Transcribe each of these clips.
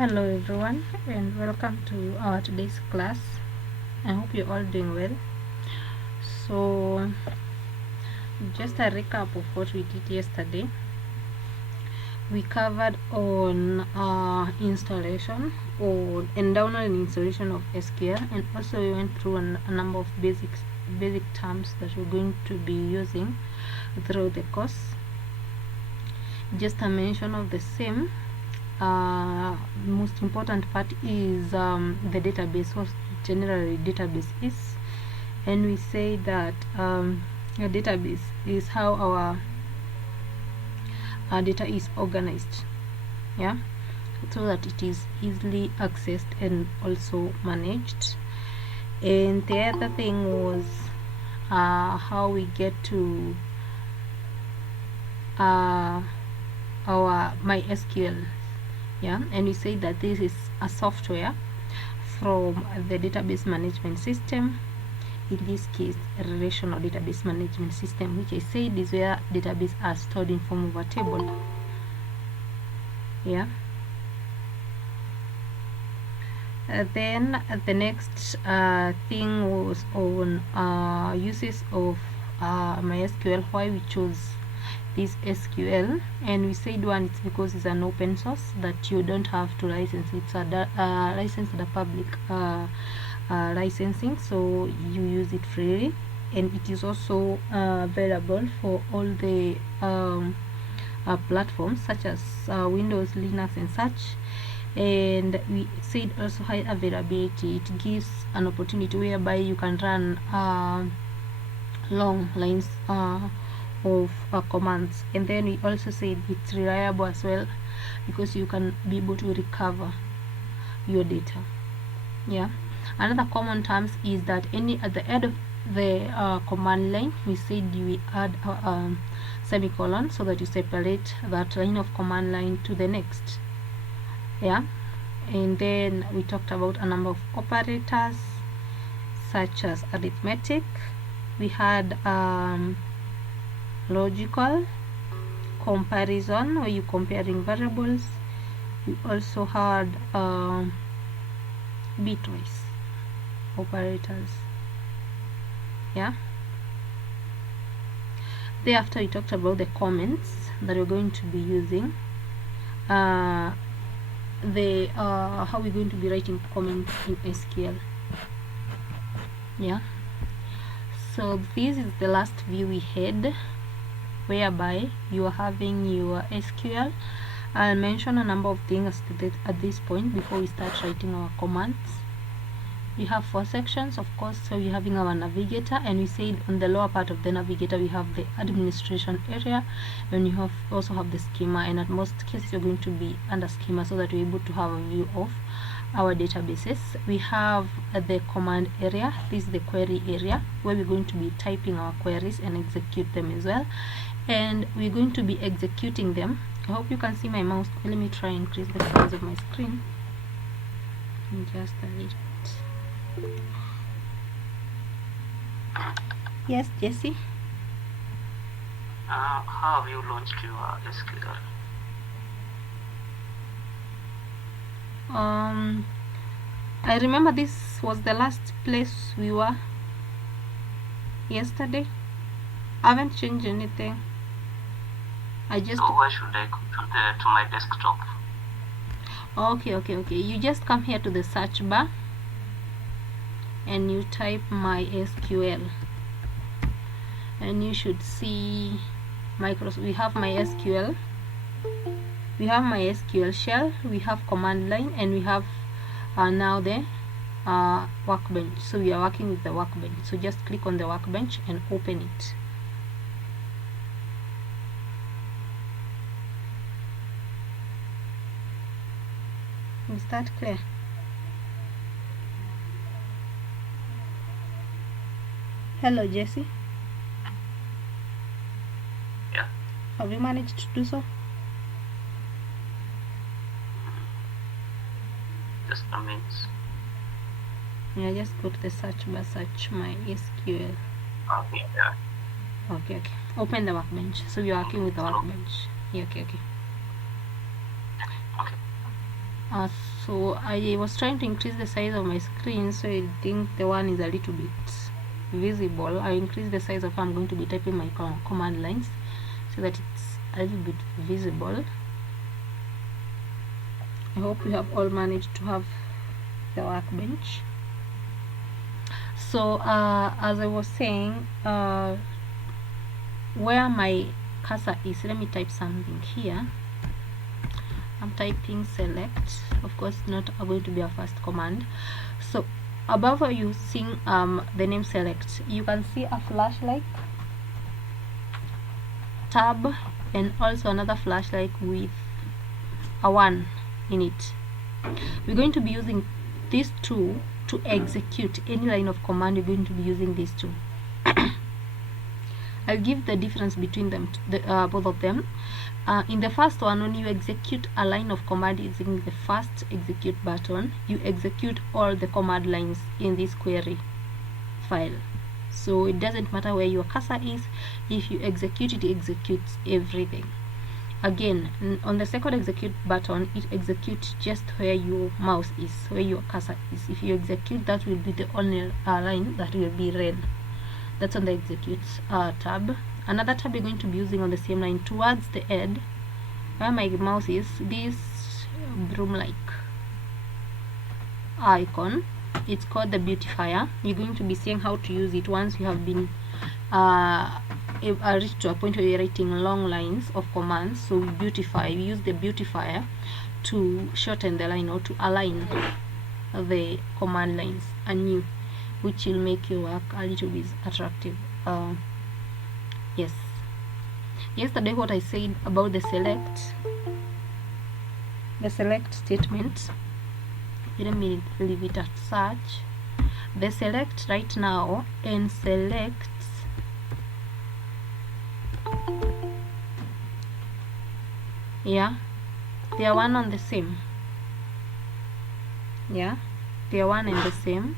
Hello everyone and welcome to our today's class. I hope you're all doing well. So just a recap of what we did yesterday. We covered on installation and download and installation of SQL, and also we went through a number of basic terms that we're going to be using throughout the course. Just a mention of the same. Most important part is the database, what generally database is, and we say that a database is how our data is organized, so that it is easily accessed and also managed. And the other thing was how we get to our MySQL, and we say that this is a software from the database management system, in this case a relational database management system, which I said is where databases are stored in form of a table. Then the next thing was on uses of MySQL, why we chose this SQL, and we said one, it's because it's an open source that you don't have to license. It's a licensed the public licensing, so you use it freely, and it is also available for all the platforms such as Windows, Linux and such. And we said also high availability. It gives an opportunity whereby you can run long lines of commands, and then we also said it's reliable as well, because you can be able to recover your data. Another common terms is that at the end of the command line, we said we add a semicolon so that you separate that line of command line to the next. And then we talked about a number of operators such as arithmetic. We had logical comparison, where you're comparing variables. We also had bitwise operators. Thereafter we talked about the comments that we're going to be using, how we're going to be writing comments in SQL. So this is the last view we had, whereby you are having your SQL. I'll mention a number of things at this point before we start writing our commands. We have 4 sections, of course. So we're having our navigator, and we said on the lower part of the navigator we have the administration area, and you also have the schema, and at most cases you're going to be under schema so that we're able to have a view of our databases. We have the command area. This is the query area, where we're going to be typing our queries and execute them as well, and we're going to be executing them. I hope you can see my mouse. Let me try and increase the size of my screen just a little bit. Yes, Jesse? How have you launched your SQL? I remember this was the last place we were yesterday. I haven't changed anything. So where should I go to my desktop? Okay. You just come here to the search bar and you type MySQL, and you should see Microsoft. We have MySQL, we have MySQL shell, we have command line, and we have now the workbench. So we are working with the workbench. So just click on the workbench and open it. Is that clear? Hello, Jesse. Yeah. Have you managed to do so? Just a minute. Just go to the search bar, search MySQL. Okay, yeah. Okay. Open the workbench. So you're working with the workbench. Okay. So I was trying to increase the size of my screen, so I think the one is a little bit visible. I increase the size of how I'm going to be typing my command lines so that it's a little bit visible. I hope you have all managed to have the workbench. So as I was saying, where my cursor is, let me type something here. I'm typing select. Of course, not going to be a first command. So above where you seeing the name select, you can see a flashlight tab and also another flashlight with a 1 in it. We're going to be using these two to execute any line of command. You're going to be using these two. I'll give the difference between them, both of them. In the first one, when you execute a line of command using the first execute button, you execute all the command lines in this query file. So it doesn't matter where your cursor is. If you execute it, executes everything. Again, on the second execute button, it executes just where your mouse is, where your cursor is. If you execute, that will be the only line that will be read. That's on the execute tab. Another tab you're going to be using on the same line towards the end, where my mouse is, this broom-like icon. It's called the beautifier. You're going to be seeing how to use it once you have been reached to a point where you're writing long lines of commands. So we beautify. We use the beautifier to shorten the line or to align the command lines anew, which will make your work a little bit attractive. Yes. Yesterday, what I said about the select statement, let me leave it at such. The select right now and selects yeah, they are one and the same. Yeah, they are one and the same.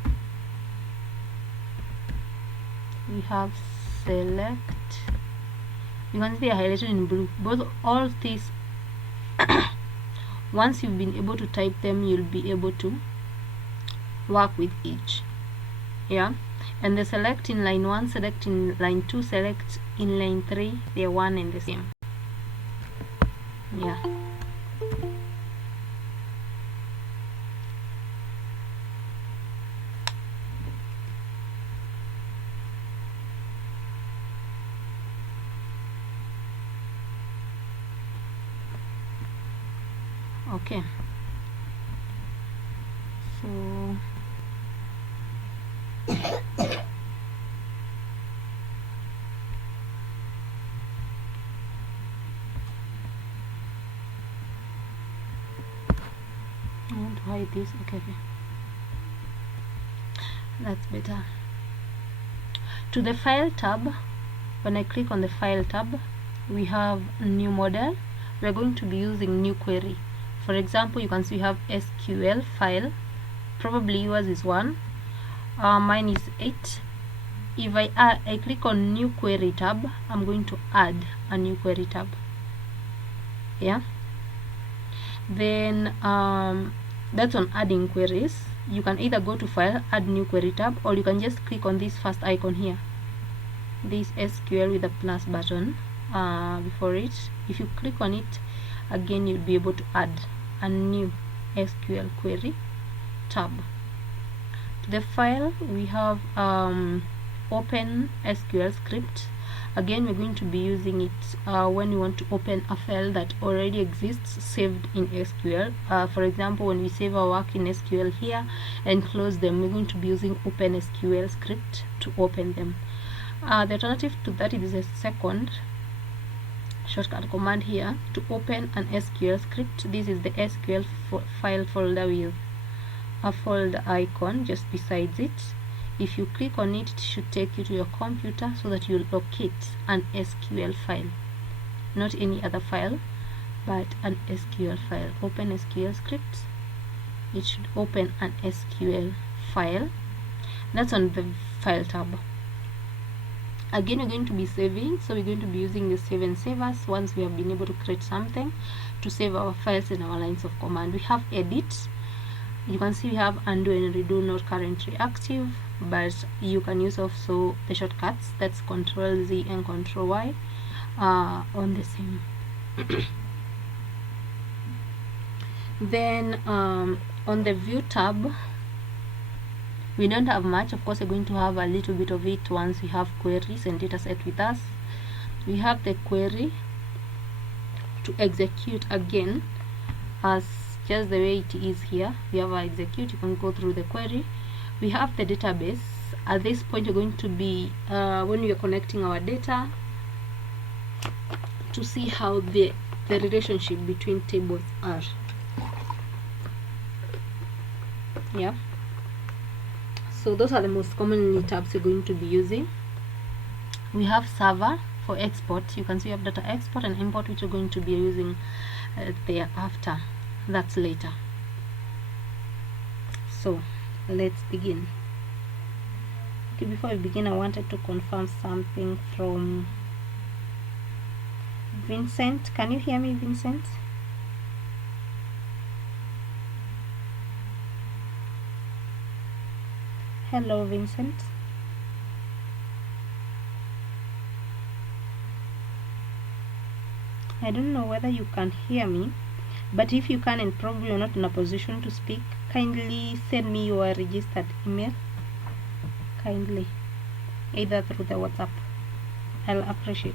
We have select. You can see they are highlighted in blue. Both all these once you've been able to type them, you'll be able to work with each. Yeah, and the select in line 1, select in line 2, select in line 3, they are one and the same. Yeah. Okay, so I want to hide this. Okay, that's better. To the file tab, when I click on the file tab, we have new model. We're going to be using new query. For example, you can see we have SQL file. Probably yours is 1. Mine is 8. If I click on new query tab, I'm going to add a new query tab. Yeah. Then that's on adding queries. You can either go to file, add new query tab, or you can just click on this first icon here, this SQL with a plus button before it. If you click on it again, you'll be able to add a new SQL query tab. To the file, we have open SQL script. Again, we're going to be using it when we want to open a file that already exists saved in SQL. For example, when we save our work in SQL here and close them, we're going to be using open SQL script to open them. The alternative to that is a second shortcut command here to open an SQL script. This is the SQL file folder with a folder icon just besides it. If you click on it, it should take you to your computer so that you'll locate an SQL file, not any other file, but an SQL file. Open SQL script. It should open an SQL file. That's on the file tab. Again, we're going to be saving, so we're going to be using the save and save as once we have been able to create something to save our files and our lines of command. We have edit. you can see we have undo and redo not currently active, but you can use also the shortcuts, that's Control Z and Control Y on the same. Then on the view tab, we don't have much. Of course, we're going to have a little bit of it once we have queries and data set with us. We have the query to execute again as just the way it is here. We have our execute, you can go through the query. We have the database. At this point, you're going to be when we are connecting our data to see how the relationship between tables are. Yeah, so those are the most commonly tabs you're going to be using. We have server for export. You can see you have data export and import, which you're going to be using thereafter. That's later. So let's begin. Okay, before I begin, I wanted to confirm something from Vincent. Can you hear me, Vincent? Hello, Vincent. I don't know whether you can hear me, but if you can and probably you're not in a position to speak, kindly send me your registered email, kindly, either through the WhatsApp. I'll appreciate.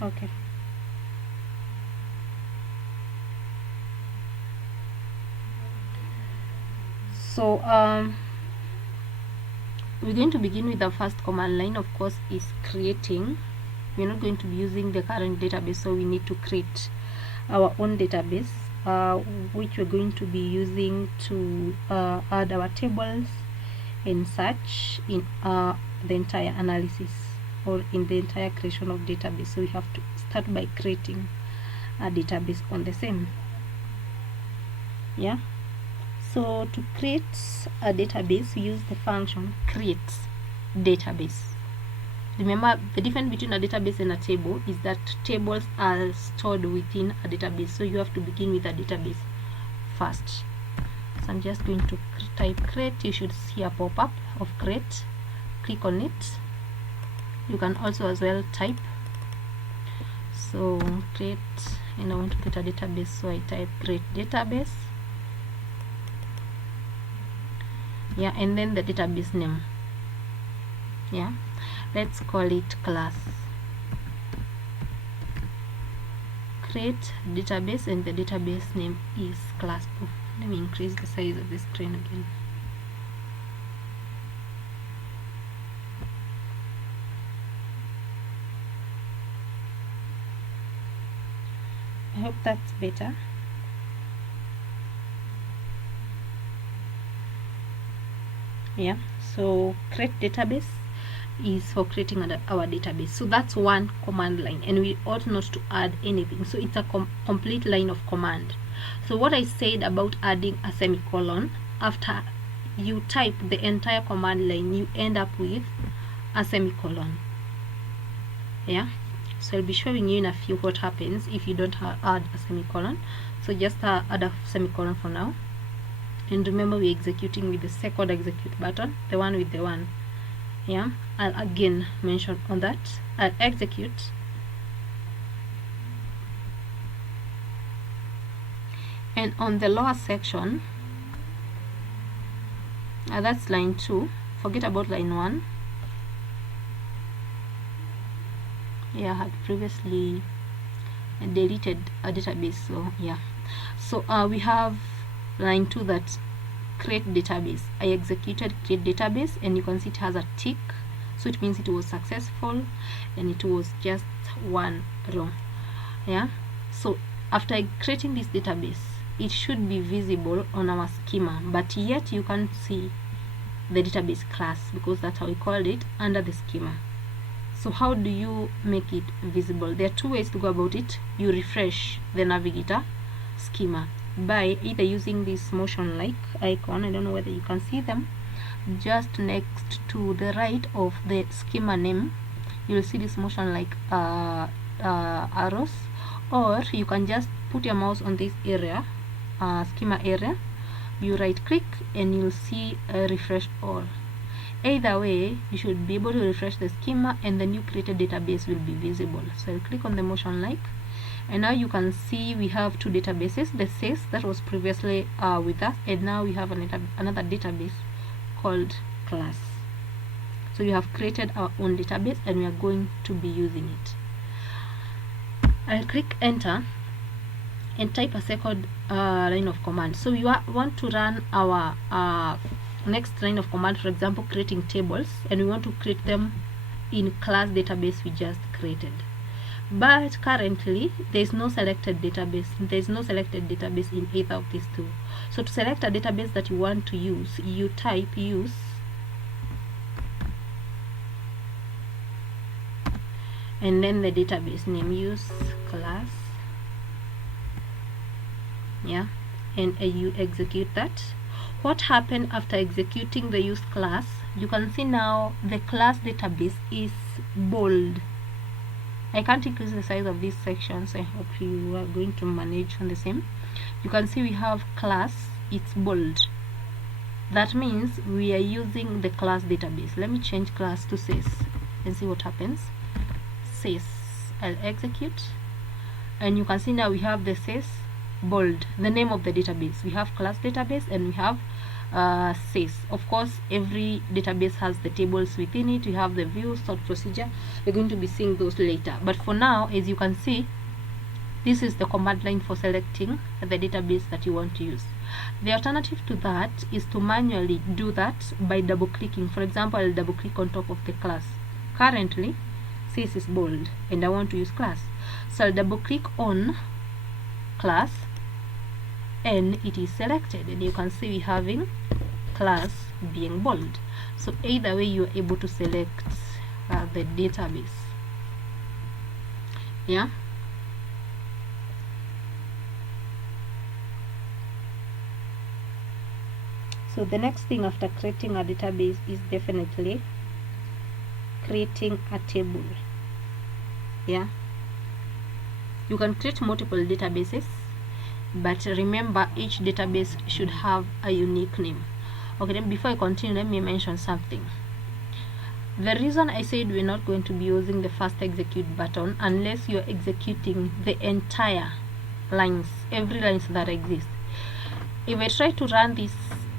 Okay. So we're going to begin with the first command line. Of course, is creating. We're not going to be using the current database, so we need to create our own database, which we're going to be using to add our tables and such in the entire analysis or in the entire creation of database. So we have to start by creating a database on the same. Yeah, so to create a database, we use the function create database. Remember, the difference between a database and a table is that tables are stored within a database, so you have to begin with a database first. So I'm just going to type create. You should see a pop-up of create. Click on it. You can also as well type. So create, and I want to create a database, so I type create database. Yeah, and then the database name. Yeah, let's call it class. Create database, and the database name is class. Oh, let me increase the size of the screen again. I hope that's better. Yeah, so create database is for creating our database. So that's one command line, and we ought not to add anything. So it's a complete line of command. So what I said about adding a semicolon, after you type the entire command line, you end up with a semicolon. Yeah, so I'll be showing you in a few what happens if you don't add a semicolon. So just add a semicolon for now, and remember we're executing with the second execute button, the one with the one. Yeah, I'll again mention on that. I'll execute, and on the lower section, that's line 2. Forget about line 1. Yeah, I had previously deleted a database, so yeah. So we have line 2, that create database. I executed create database, and you can see it has a tick, so it means it was successful, and it was just one row. Yeah, so after creating this database, it should be visible on our schema, but yet you can't see the database class because that's how we called it under the schema. So how do you make it visible? There are two ways to go about it. You refresh the navigator schema by either using this motion like icon. I don't know whether you can see them. Just next to the right of the schema name, you'll see this motion like arrows, or you can just put your mouse on this area schema area, you right click and you'll see refresh all. Either way, you should be able to refresh the schema and the new created database will be visible. So I'll click on the motion like, and now you can see we have two databases, the SIS that was previously with us, and now we have another database called class. So we have created our own database and we are going to be using it. I'll click enter and type a second line of command. So we want to run our next line of command, for example creating tables, and we want to create them in class database we just created. But currently there is no selected database. There is no selected database in either of these two. So to select a database that you want to use, you type use and then the database name, use class, yeah, and you execute that. What happened after executing the use class? You can see now the class database is bold. I can't increase the size of these sections. I hope you are going to manage on the same. You can see we have class, it's bold. That means we are using the class database. Let me change class to SIS and see what happens. SIS, I'll execute, and you can see now we have the SIS bold, the name of the database. We have class database and we have SIS. Of course, every database has the tables within it. We have the view, sort procedure. We're going to be seeing those later, but for now, as you can see, this is the command line for selecting the database that you want to use. The alternative to that is to manually do that by double clicking. For example, I'll double click on top of the class. Currently SIS is bold and I want to use class, so I'll double click on class and it is selected, and you can see we having class being bold. So either way you are able to select the database, yeah. So the next thing after creating a database is definitely creating a table, yeah. You can create multiple databases, but remember each database should have a unique name. Okay, then before I continue, let me mention something. The reason I said we're not going to be using the first execute button unless you're executing the entire lines, every lines that exist. If I try to run this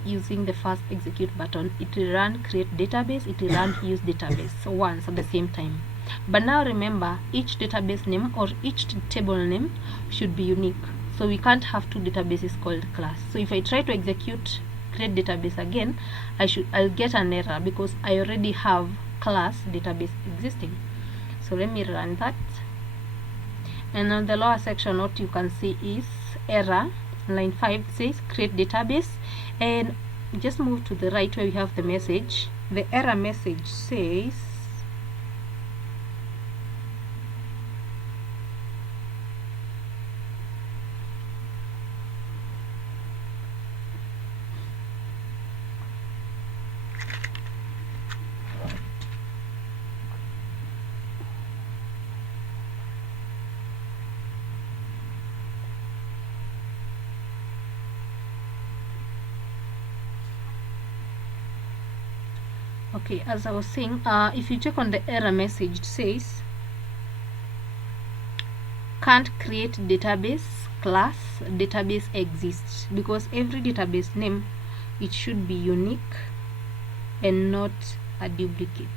using the first execute button, it will run create database, it will run use database once at the same time. But now remember, each database name or each table name should be unique. So we can't have two databases called class. So if I try to execute create database again, I'll get an error because I already have class database existing. So let me run that. And on the lower section, what you can see is error. Line 5 says create database, and just move to the right where we have the message. The error message says okay, as I was saying, if you check on the error message, it says can't create database class database exists, because every database name, it should be unique and not a duplicate.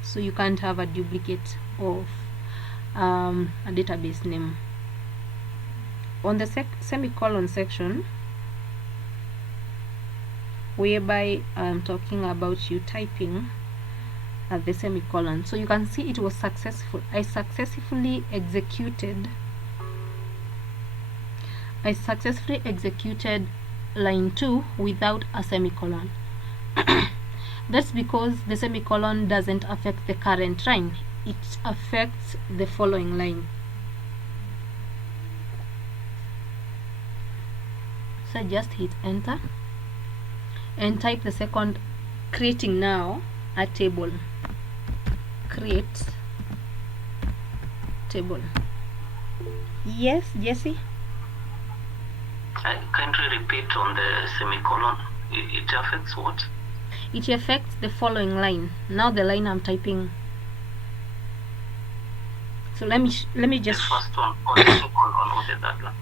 So you can't have a duplicate of a database name. On the semicolon section, whereby I'm talking about you typing at the semicolon, so you can see it was successful. I successfully executed line 2 without a semicolon. That's because the semicolon doesn't affect the current line, it affects the following line. So just hit enter and type the second, creating now a table. Create table. Yes, Jessie? Kindly repeat on the semicolon. It affects what? It affects the following line. Now the line I'm typing. So let me just. The first one or the second one or the third one?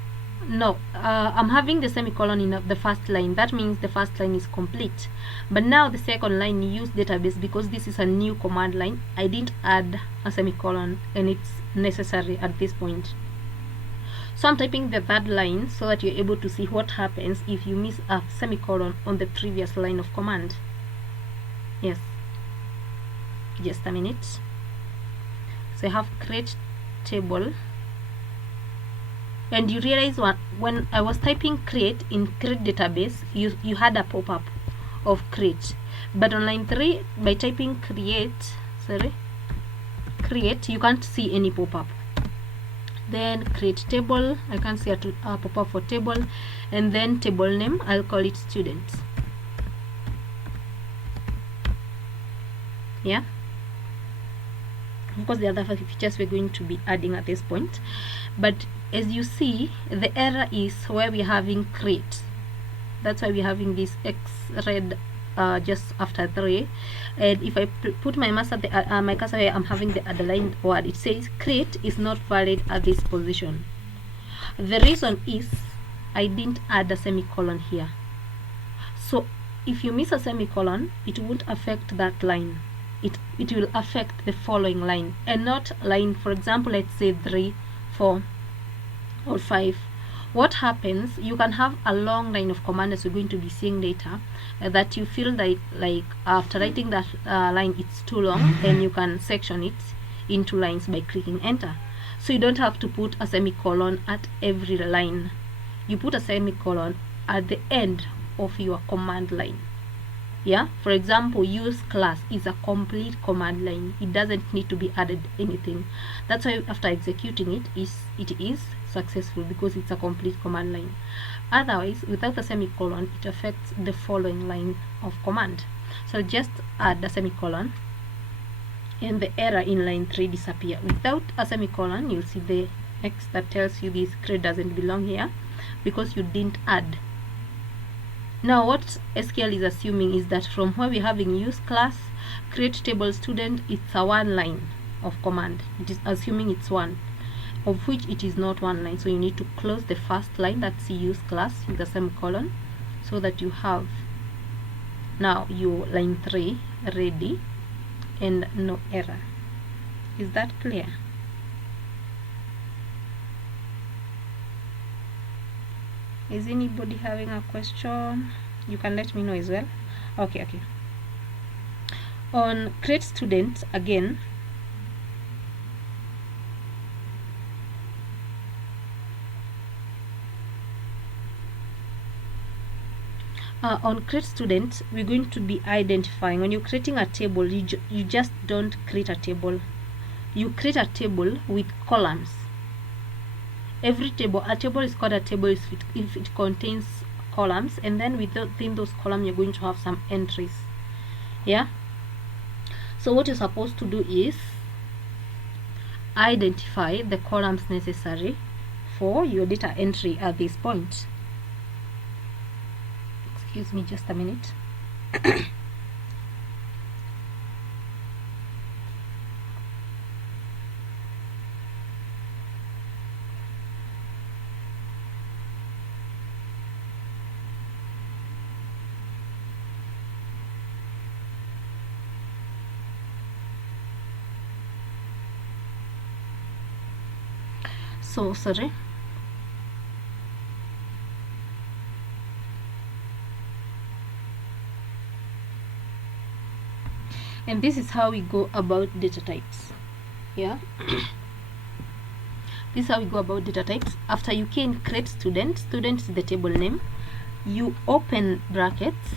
No, I'm having the semicolon in the first line. That means the first line is complete. But now the second line, use database, because this is a new command line. I didn't add a semicolon and it's necessary at this point. So I'm typing the third line so that you're able to see what happens if you miss a semicolon on the previous line of command. Yes, just a minute. So I have create table, and you realize when I was typing create in create database, you had a pop-up of create, but on line 3 by typing create, you can't see any pop-up. Then create table, I can't see a pop-up for table, and then table name, I'll call it students. Yeah, of course the other features we're going to be adding at this point, but as you see, the error is where we're having create. That's why we're having this X red just after 3, and if I put my mouse at the my cursor where I'm having the underlined word, it says create is not valid at this position. The reason is I didn't add a semicolon here. So if you miss a semicolon, it won't affect that line. It will affect the following line, and not line, for example, let's say 3, 4 or 5. What happens, you can have a long line of commands we're going to be seeing later, that you feel like after writing that line it's too long, and you can section it into lines by clicking enter. So you don't have to put a semicolon at every line. You put a semicolon at the end of your command line. Yeah, for example, use class is a complete command line. It doesn't need to be added anything. That's why after executing it is successful, because it's a complete command line. Otherwise, without a semicolon, it affects the following line of command. So just add a semicolon and the error in line 3 disappear. Without a semicolon, you'll see the X that tells you this create doesn't belong here because you didn't add. Now what SQL is assuming is that from where we're having use class, create table student, it's a one line of command. It is assuming it's one, of which it is not one line. So you need to close the first line, that's use class, with a semicolon, so that you have now your line 3 ready and no error. Is that clear? Is anybody having a question? You can let me know as well. Okay. On create student again, on create student, we're going to be identifying, when you're creating a table, you just don't create a table. You create a table with columns. Every table, a table is called a table if it contains columns, and then within those columns you're going to have some entries. Yeah, so what you're supposed to do is identify the columns necessary for your data entry at this point. Excuse me just a minute. So sorry. And this is how we go about data types. Yeah. This is how we go about data types. After you can create student is the table name. You open brackets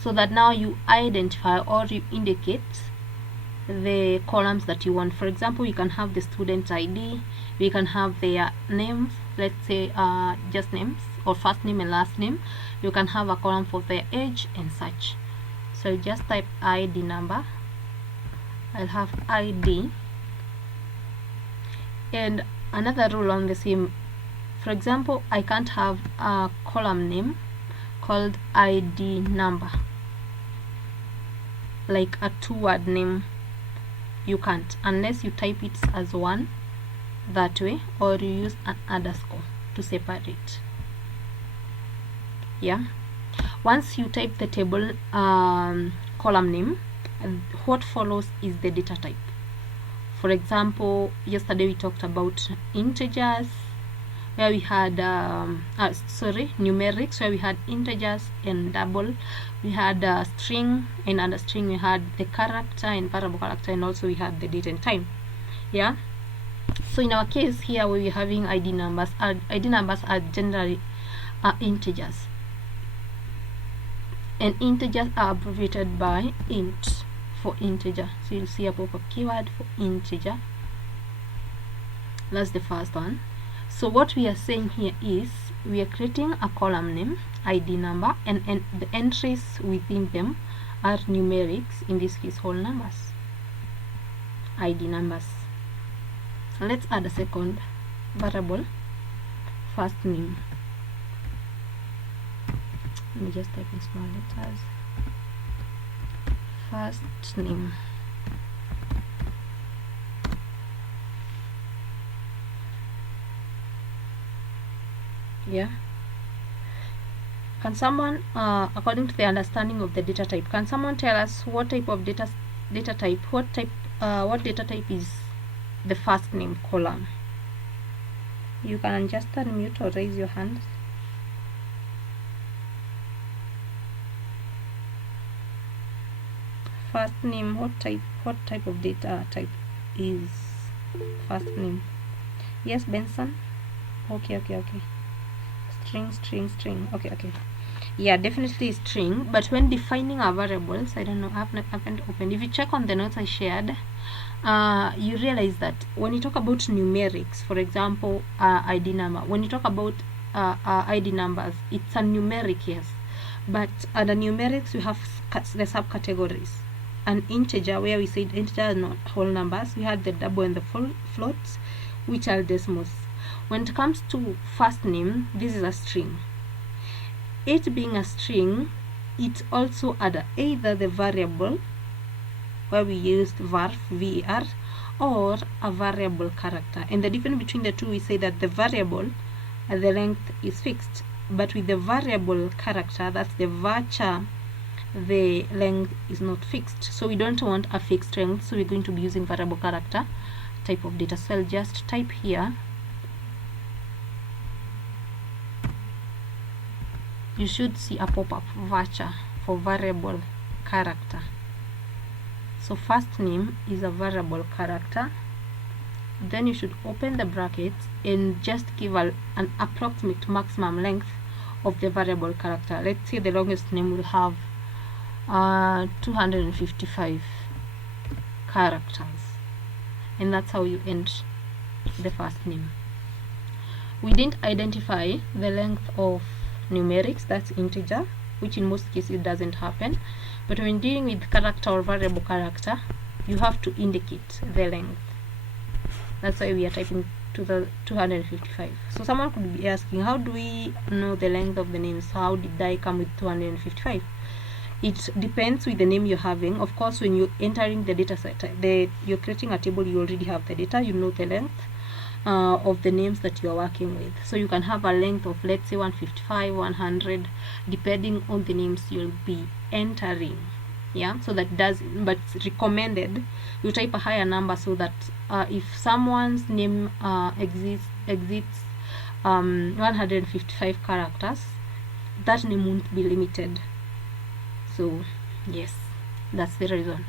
so that now you identify or you indicate the columns that you want. For example, you can have the student ID, we can have their names, let's say just names, or first name and last name. You can have a column for their age and such. So just type ID number, I'll have ID, and another rule on the same For example, I can't have a column name called ID number, like a two-word name. You can't, unless you type it as one that way, or you use an underscore to separate. Yeah, once you type the table column name, what follows is the data type. For example, yesterday we talked about integers, where we had numerics, where we had integers and double. We had string, and under string we had the character and variable character, and also we had the date and time. Yeah, so in our case here, where we're having ID numbers are generally integers, and integers are abbreviated by int for integer. So you'll see a pop-up keyword for integer. That's the first one. So what we are saying here is we are creating a column name, ID number, and the entries within them are numerics, in this case whole numbers, ID numbers. Let's add a second variable, first name. Let me just type in small letters, first name. Yeah, can someone, according to the understanding of the data type, can someone tell us what type of data type, what data type is the first name column? You can just unmute or raise your hands. First name, what type of data type is first name? Yes, Benson. Okay. String. Okay. Yeah, definitely string. But when defining our variables, I don't know, I haven't opened. If you check on the notes I shared, you realize that when you talk about numerics, for example, ID number, when you talk about ID numbers, it's a numeric, yes, but under numerics we have the subcategories. An integer, where we said integer are not whole numbers, we had the double and the floats, which are decimals. When it comes to first name, this is a string. It being a string, it also add either the variable, where we used var, var, or a variable character. And the difference between the two, we say that the variable, the length is fixed, but with the variable character, that's the varchar, the length is not fixed. So we don't want a fixed length, so we're going to be using variable character type of data. So I'll just type here, you should see a pop-up varchar for variable character. So first name is a variable character, then you should open the brackets and just give an approximate maximum length of the variable character. Let's say the longest name will have 255 characters, and that's how you end the first name. We didn't identify the length of numerics, that's integer, which in most cases doesn't happen, but when dealing with character or variable character, you have to indicate the length. That's why we are typing to the 255. So someone could be asking, how do we know the length of the names? How did I come with 255? It depends with the name you're having. Of course, when you're entering the data set, you're creating a table, you already have the data, you know the length of the names that you're working with. So you can have a length of, let's say, 155, 100, depending on the names you'll be entering. Yeah, so that does, but it's recommended you type a higher number, so that if someone's name exceeds 155 characters, that name won't be limited. So yes, that's the reason.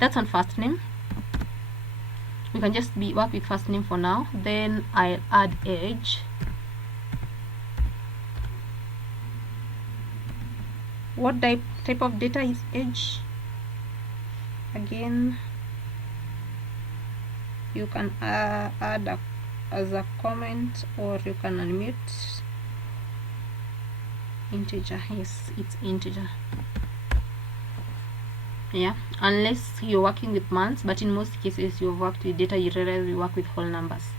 That's on first name. We can just work with first name for now. Then I'll add age. What type of data is age? Again, you can add as a comment, or you can unmute. Integer, yes, it's integer. Yeah, unless you're working with months, but in most cases you've worked with data, you realize we work with whole numbers.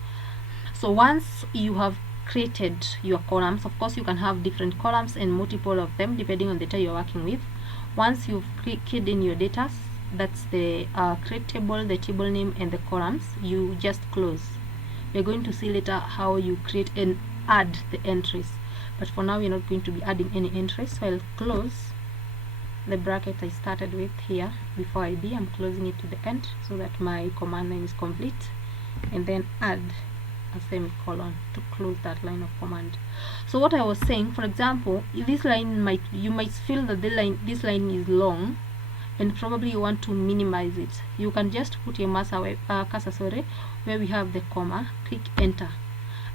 So once you have created your columns. Of course, you can have different columns and multiple of them depending on the data you're working with. Once you've keyed in your data, that's the create table, the table name, and the columns, you just close. We're going to see later how you create and add the entries, but for now we're not going to be adding any entries. So I'll close the bracket I started with here before ID. I'm closing it to the end so that my command line is complete, and then add a semicolon to close that line of command. So what I was saying, for example, this line you might feel that this line is long and probably you want to minimize it. You can just put your cursor where we have the comma, click enter.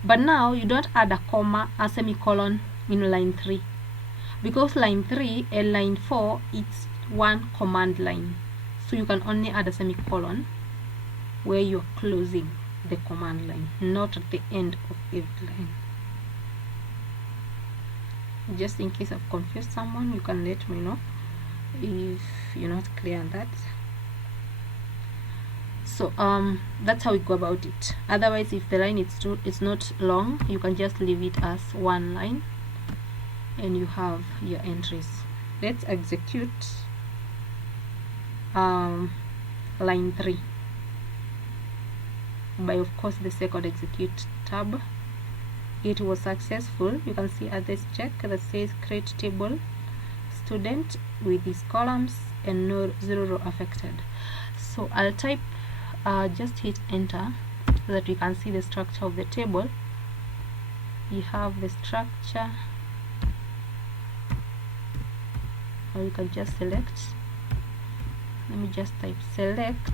But now you don't add a semicolon in line 3, because line 3 and line 4 it's one command line, so you can only add a semicolon where you're closing the command line, not at the end of every line. Just in case I've confused someone, you can let me know if you're not clear on that. So that's how we go about it. Otherwise, if the line it's not long, you can just leave it as one line and you have your entries. Let's execute line 3 by, of course, the second execute tab. It was successful. You can see at this check that says create table student with these columns and no 0 row affected. So I'll type, just hit enter so that we can see the structure of the table. You have the structure, or you can just select. Let me just type select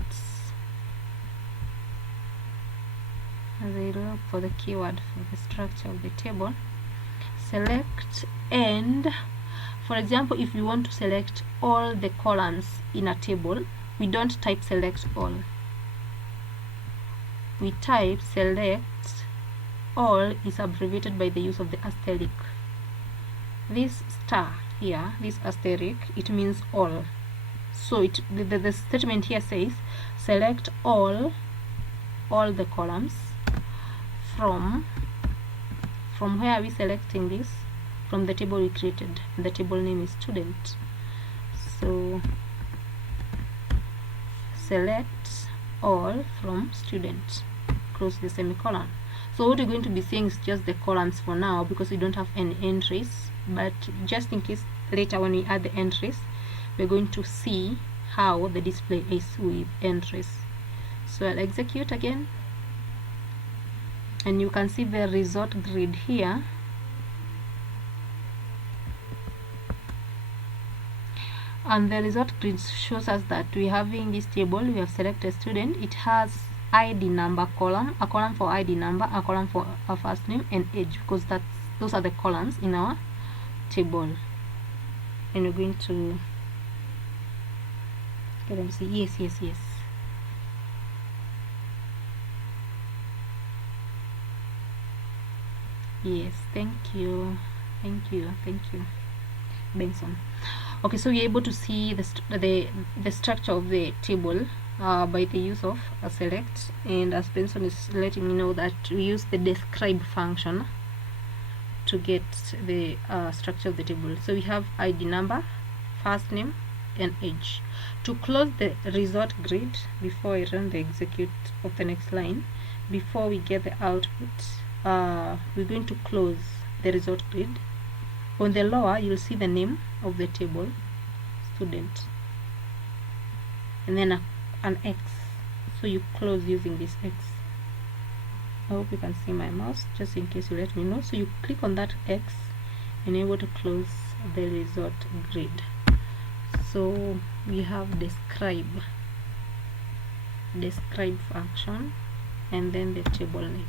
as I look for the keyword for the structure of the table. Select, and for example, if you want to select all the columns in a table, we don't type select all. We type select all is abbreviated by the use of the asterisk. This star here, this asterisk, it means all. So the statement here says select all the columns. From where are we selecting this? From the table we created. The table name is student. So select all from student, close the semicolon. So what we're going to be seeing is just the columns for now, because we don't have any entries, but just in case later when we add the entries, we're going to see how the display is with entries. So I'll execute again, and you can see the result grid here. And the result grid shows us that we're having this table. We have selected student. It has ID number column, a column for ID number, a column for a first name, and age, because those are the columns in our table. And we're going to let them see. Yes. Yes, thank you, Benson. Okay, so you're able to see the structure of the table by the use of a select, and as Benson is letting me know that we use the describe function to get the structure of the table. So we have ID number, first name, and age. To close the result grid, before I run the execute of the next line, before we get the output, we're going to close the result grid. On the lower, you'll see the name of the table, student, and then an X. So you close using this X. I hope you can see my mouse, just in case you let me know. So you click on that X and you're able to close the result grid. So we have describe function, and then the table name.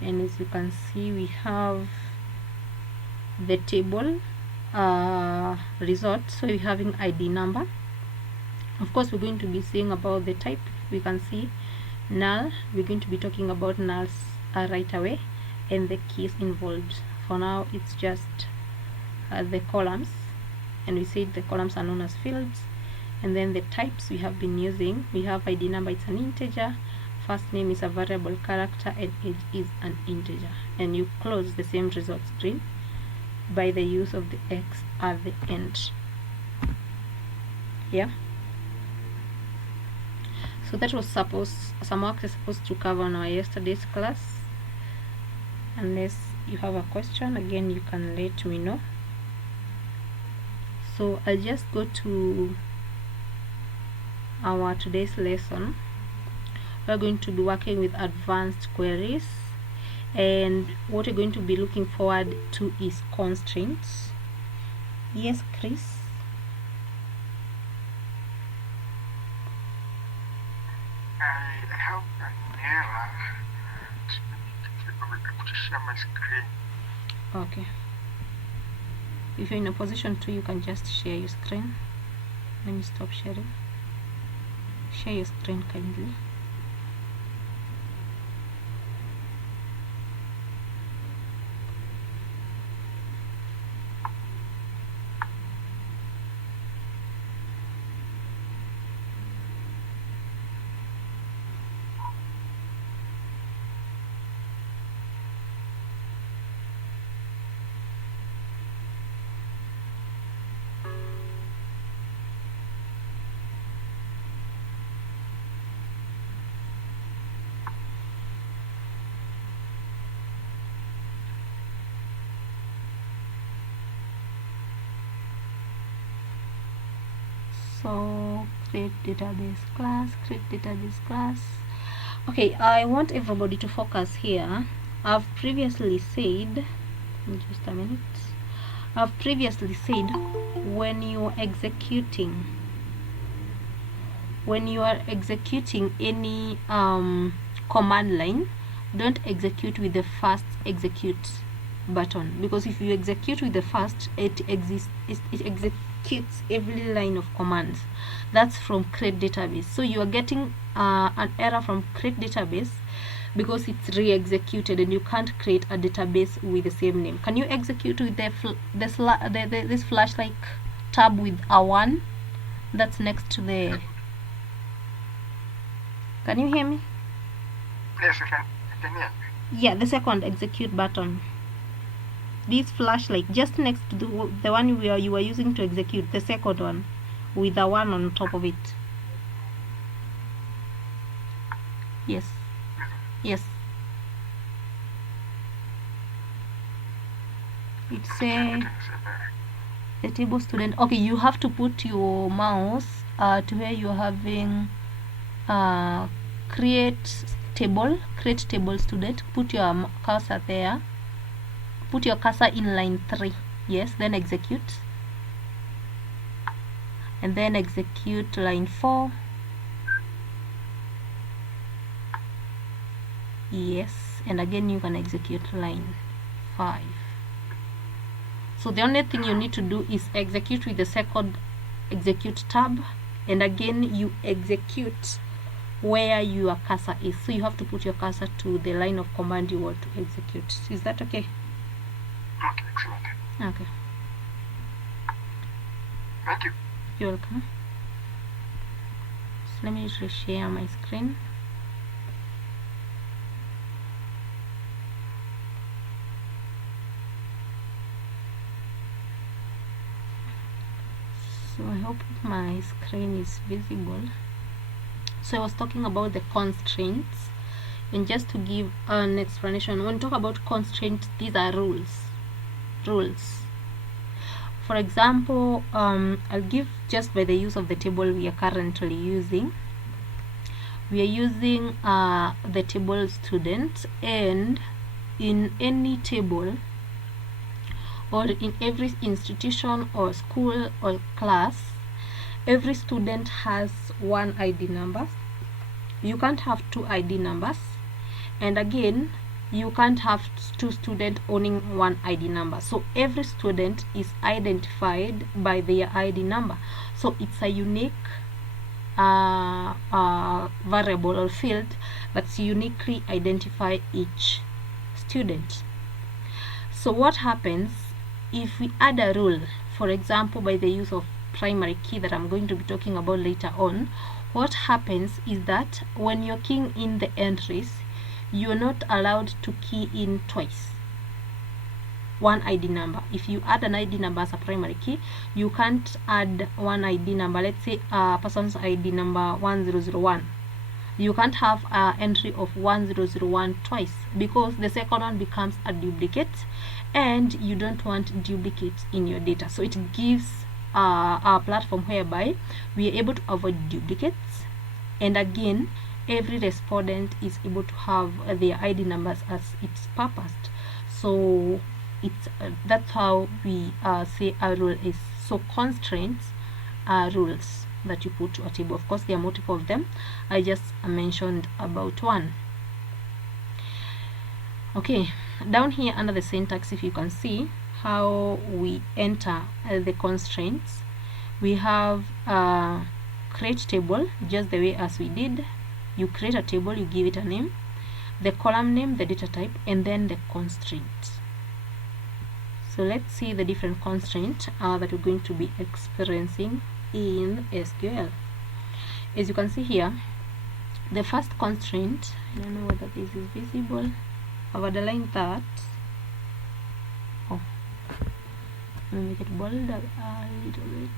And as you can see, we have the table result. So we're having ID number. Of course, we're going to be seeing about the type. We can see null. We're going to be talking about nulls right away, and the keys involved. For now, it's just the columns and we said the columns are known as fields. And then the types we have been using, we have ID number, it's an integer, first name is a variable character, and age is an integer. And you close the same result screen by the use of the X at the end. Yeah, so that was some work is supposed to cover on our yesterday's class. Unless you have a question, again, you can let me know. So I'll just go to our today's lesson. We're going to be working with advanced queries, and what we're going to be looking forward to is constraints. Yes, Chris? I have an error to share my screen. Okay. If you're in a position to, you can just share your screen. Let me stop sharing. Share your screen kindly. So create database class. Okay, I want everybody to focus here. I've previously said, just a minute, I've previously said when you are executing any command line, don't execute with the first execute button, because if you execute with the first, it executes every line of commands. That's from create database. So you are getting an error from create database because it's re-executed, and you can't create a database with the same name. Can you execute with this flashlight tab with a 1 that's next to the... Can you hear me? Yes, I can hear you. Yeah, the second execute button. This flashlight just next to the one you were using to execute, the second one with a 1 on top of it. Yes. Yes. It's the table student. Okay, you have to put your mouse to where you're having create table student. Put your cursor there. Put your cursor in line 3. Yes, then execute. And then execute line 4. Yes, and again you can execute line 5. So the only thing you need to do is execute with the second execute tab, and again you execute where your cursor is. So you have to put your cursor to the line of command you want to execute. Is that okay? Okay, excellent. Okay. Thank you. You're welcome. So let me reshare my screen. So I hope my screen is visible. So I was talking about the constraints, and just to give an explanation, when we talk about constraints, these are rules. For example, I'll give just by the use of the table we are currently using. We are using the table student, and in any table or in every institution or school or class, every student has one ID number. You can't have two ID numbers, and again you can't have two students owning one ID number. So every student is identified by their ID number. So it's a unique variable or field that's uniquely identify each student. So what happens if we add a rule? for example, by the use of primary key that I'm going to be talking about later on, what happens is that when you're keying in the entries, you're not allowed to key in twice one ID number. If you add an ID number as a primary key, you can't add one ID number. Let's say a person's ID number 1001. You can't have an entry of 1001 twice, because the second one becomes a duplicate, and you don't want duplicates in your data. So it gives a platform whereby we are able to avoid duplicates, and again, every respondent is able to have their ID numbers as it's purposed. So it's that's how we say a rule is. So constraints are rules that you put to a table. Of course, there are multiple of them. I just mentioned about one. Okay, down here under the syntax, if you can see how we enter the constraints, we have create table, just the way as we did. You create a table, you give it a name, the column name, the data type, and then the constraint. So let's see the different constraints that we're going to be experiencing in SQL. As you can see here, the first constraint, I don't know whether this is visible, I've underlined that. Oh, let me make it bolder a little bit.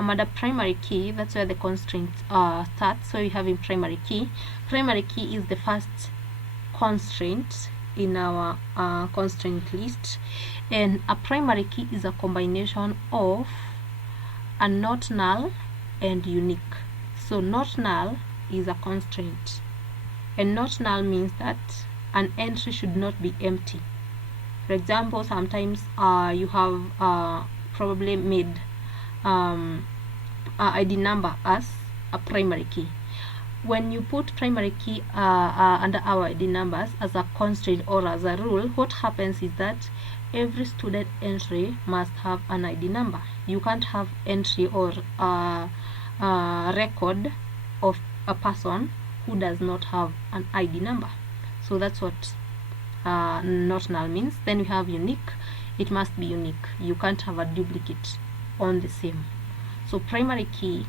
I'm at a primary key, that's where the constraint starts. So we have in primary key. Primary key is the first constraint in our constraint list, and a primary key is a combination of a not null and unique. So not null is a constraint, and not null means that an entry should not be empty. For example, sometimes you have probably made ID number as a primary key. When you put primary key under our ID numbers as a constraint or as a rule, what happens is that every student entry must have an ID number. You can't have entry or record of a person who does not have an ID number. So that's what not null means. Then we have unique. It must be unique. You can't have a duplicate on the same. So primary key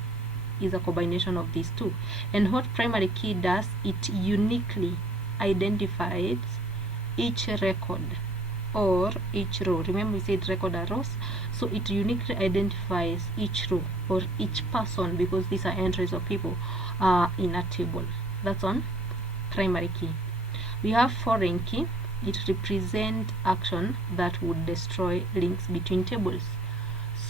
is a combination of these two, and what primary key does, it uniquely identifies each record or each row. Remember we said record are rows, so it uniquely identifies each row or each person, because these are entries of people in a table. That's on primary key. We have foreign key. It represents action that would destroy links between tables.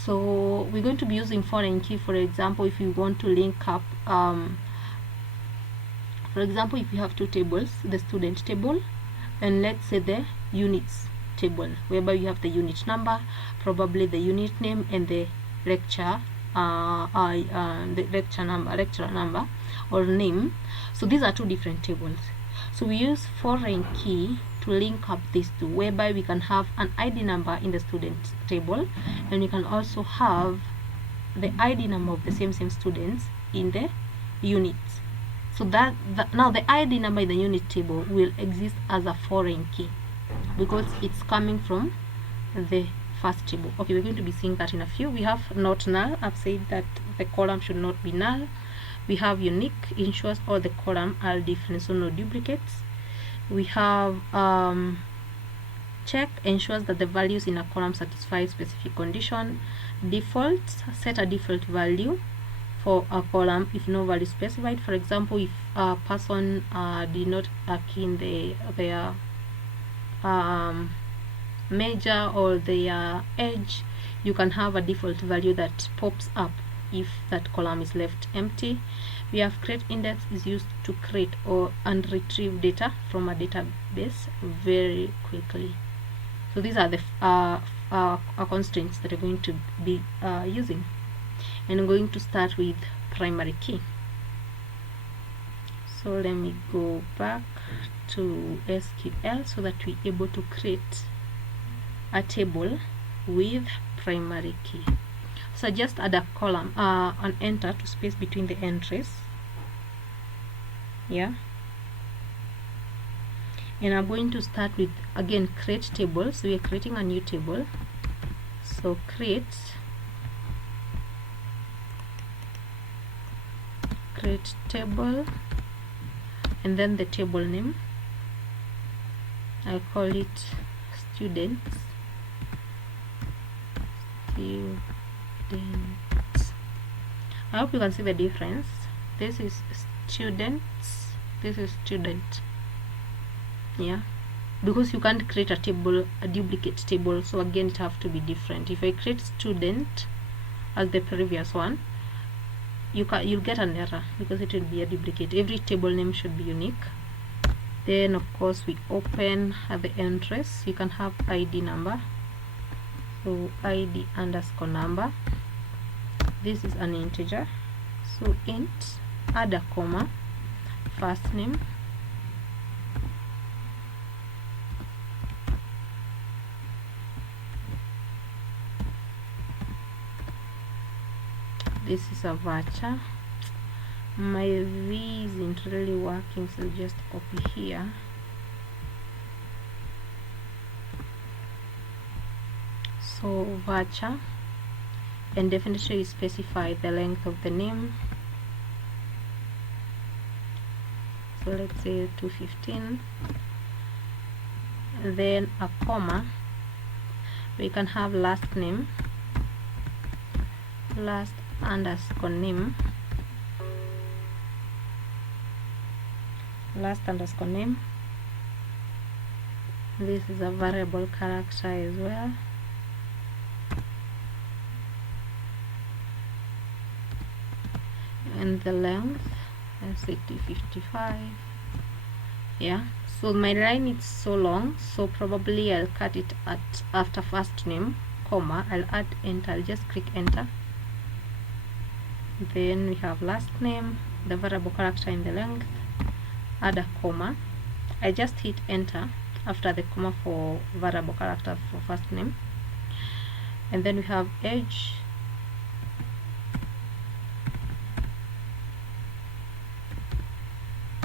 So we're going to be using foreign key. For example, if you want to link up, for example, if you have two tables, the student table and let's say the units table, whereby you have the unit number, probably the unit name, and the lecturer number or name. So these are two different tables. So we use foreign key to link up these two, whereby we can have an ID number in the student table, and we can also have the ID number of the same students in the units. So that now the ID number in the unit table will exist as a foreign key because it's coming from the first table. Okay, we're going to be seeing that in a few. We have not null. I've said that the column should not be null. We have unique, ensures all the columns are different, so no duplicates. We have check, ensures that the values in a column satisfy specific condition. Default, set a default value for a column if no value specified. For example, if a person did not key in their major or their age, you can have a default value that pops up if that column is left empty. We have create index is used to create and retrieve data from a database very quickly. So these are the constraints that I'm going to be using, and I'm going to start with primary key. So let me go back to SQL so that we're able to create a table with primary key. So just add a column, an enter to space between the entries. Yeah. And I'm going to start with, again, create table. So we're creating a new table. So create table, and then the table name, I'll call it students. I hope you can see the difference. This is students, this is student. Yeah, because you can't create a table, a duplicate table, so again it have to be different. If I create student as the previous one, you'll get an error because it will be a duplicate. Every table name should be unique. Then of course we open at the entrance, you can have ID number, so ID underscore number. This is an integer, so int, add a comma, first name, this is a voucher. My V isn't really working, so just copy here. So voucher, and definitely specify the length of the name. So let's say 215. Then a comma. We can have last name, last underscore name, last underscore name. This is a variable character as well. And the length, let's say 255. Yeah, so my line is so long, so probably I'll cut it at after first name, comma, I'll add enter, I'll just click enter. Then we have last name, the variable character in the length, add a comma. I just hit enter after the comma for variable character for first name. And then we have age,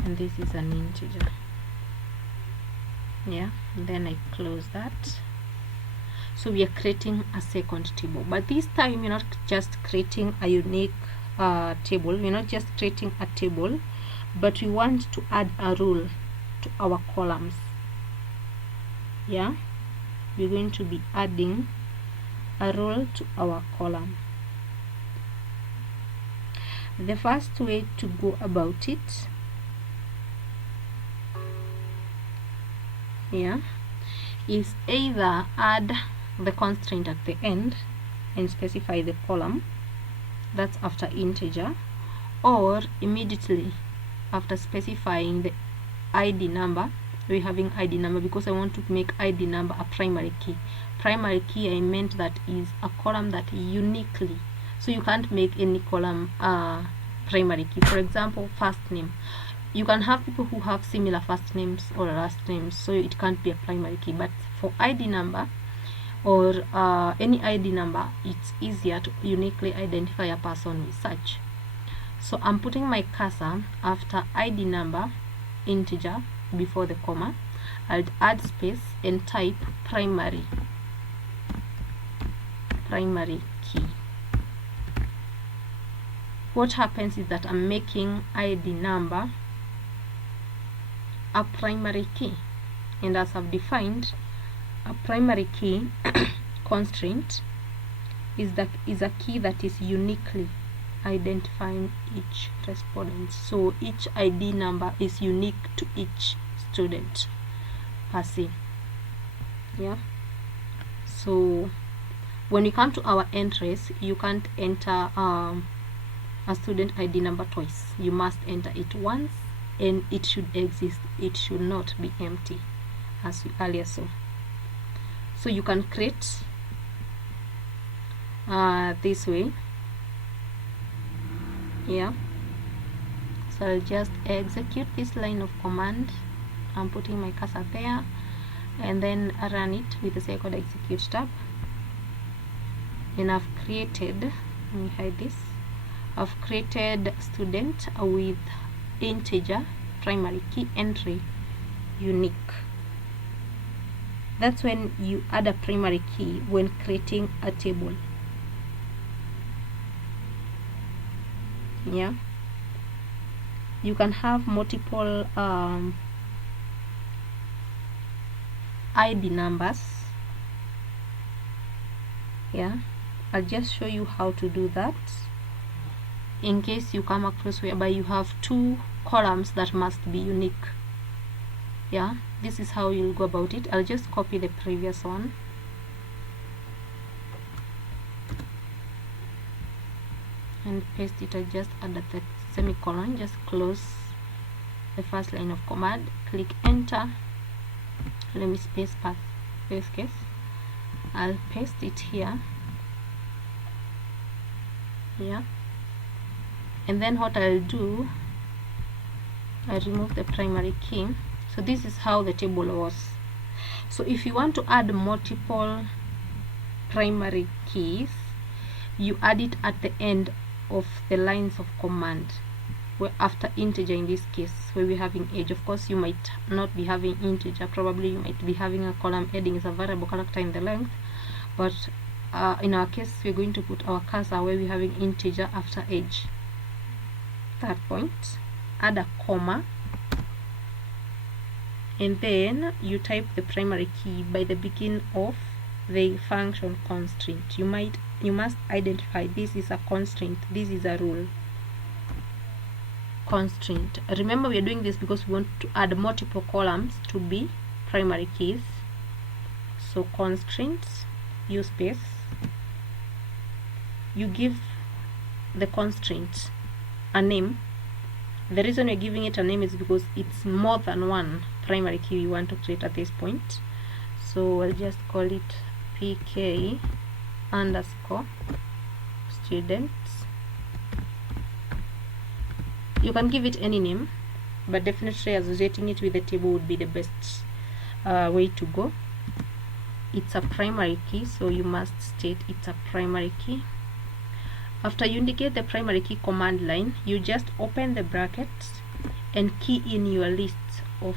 and this is an integer. Yeah, and then I close that. So we are creating a second table, but this time you're not just creating a unique table, we're not just creating a table, but we want to add a rule to our columns. Yeah, we're going to be adding a rule to our column. The first way to go about it, yeah, is either add the constraint at the end and specify the column, that's after integer, or immediately after specifying the ID number. We're having ID number because I want to make ID number a primary key. Primary key, I meant that is a column that uniquely, so you can't make any column primary key. For example, first name, you can have people who have similar first names or last names, so it can't be a primary key. But for ID number or any ID number, it's easier to uniquely identify a person with such. So I'm putting my cursor after ID number, integer, before the comma. I'll add space and type primary key. What happens is that I'm making ID number a primary key, and as I've defined, a primary key constraint is a key that is uniquely identifying each respondent. So each ID number is unique to each student per se. Yeah, so when we come to our entries, you can't enter a student ID number twice. You must enter it once, and it should exist, it should not be empty, as we earlier saw. So you can create this way. Yeah, so I'll just execute this line of command. I'm putting my cursor there, and then run it with the second execute tab. And I've created, let me hide this, I've created student with integer primary key entry unique. That's when you add a primary key when creating a table. Yeah, you can have multiple ID numbers. Yeah, I'll just show you how to do that in case you come across whereby you have two columns that must be unique. Yeah, this is how you'll go about it. I'll just copy the previous one. And paste it. I just add the semicolon, just close the first line of command, click enter. Let me space case. I'll paste it here. Yeah, and then what I'll do, I remove the primary key. So this is how the table was. So if you want to add multiple primary keys, you add it at the end of the lines of command, where after integer, in this case where we're having age. Of course you might not be having integer, probably you might be having a column heading is a variable character in the length, but in our case we're going to put our cursor where we're having integer after age. That point, add a comma, and then you type the primary key by the beginning of the function constraint. You must identify this is a constraint, this is a rule. Constraint. Remember, we are doing this because we want to add multiple columns to be primary keys. So constraints, use space, you give the constraint a name. The reason we're giving it a name is because it's more than one primary key we want to create at this point. So I'll just call it pk underscore students. You can give it any name, but definitely associating it with the table would be the best way to go. It's a primary key, so you must state it's a primary key. After you indicate the primary key command line, you just open the brackets and key in your list of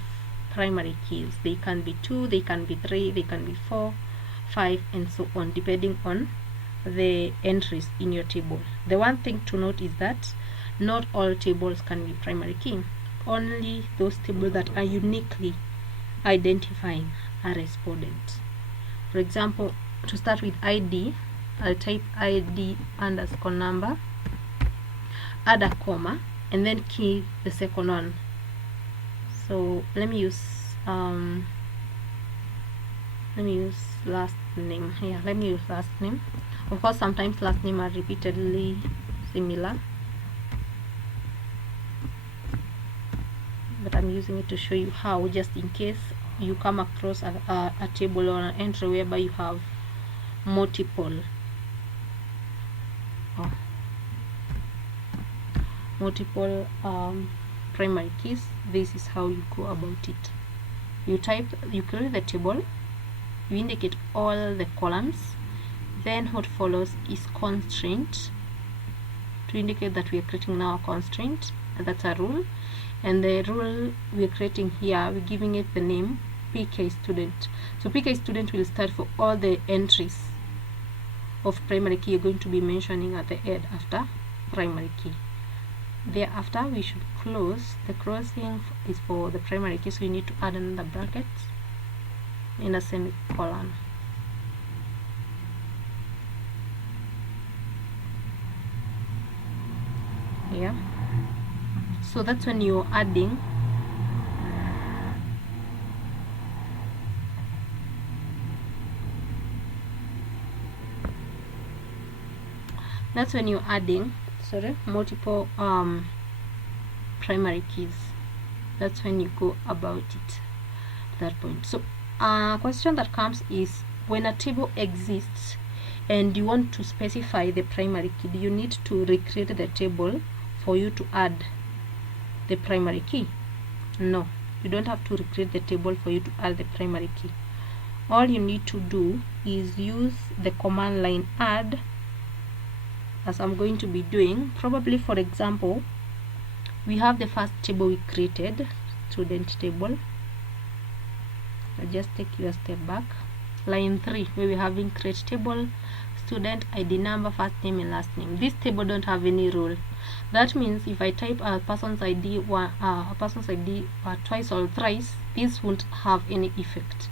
primary keys. They can be 2, they can be 3, they can be 4, 5, and so on, depending on the entries in your table. The one thing to note is that not all tables can be primary key. Only those tables that are uniquely identifying a respondent. For example, to start with ID, I'll type ID underscore number, add a comma, and then key the second one. So let me use last name here. Let me use last name. Of course, sometimes last name are repeatedly similar, but I'm using it to show you how, just in case you come across a table or an entry whereby you have multiple primary keys. This is how you go about it. You create the table, you indicate all the columns, then what follows is constraint, to indicate that we are creating now a constraint, and that's a rule. And the rule we're creating here, we're giving it the name pk student. So pk student will start for all the entries of primary key you're going to be mentioning at the end after primary key. Thereafter, we should close. The closing is for the primary key, so you need to add another bracket in a semicolon. Yeah, so that's when you're adding multiple primary keys. That's when you go about it at that point. So a question that comes is, when a table exists and you want to specify the primary key, do you need to recreate the table for you to add the primary key? No, you don't have to recreate the table for you to add the primary key. All you need to do is use the command line add, as I'm going to be doing. Probably, for example, we have the first table we created, student table. I'll just take you a step back. Line 3, where we're having create table, student ID number, first name and last name. This table don't have any rule. That means if I type a person's ID twice or thrice, this won't have any effect.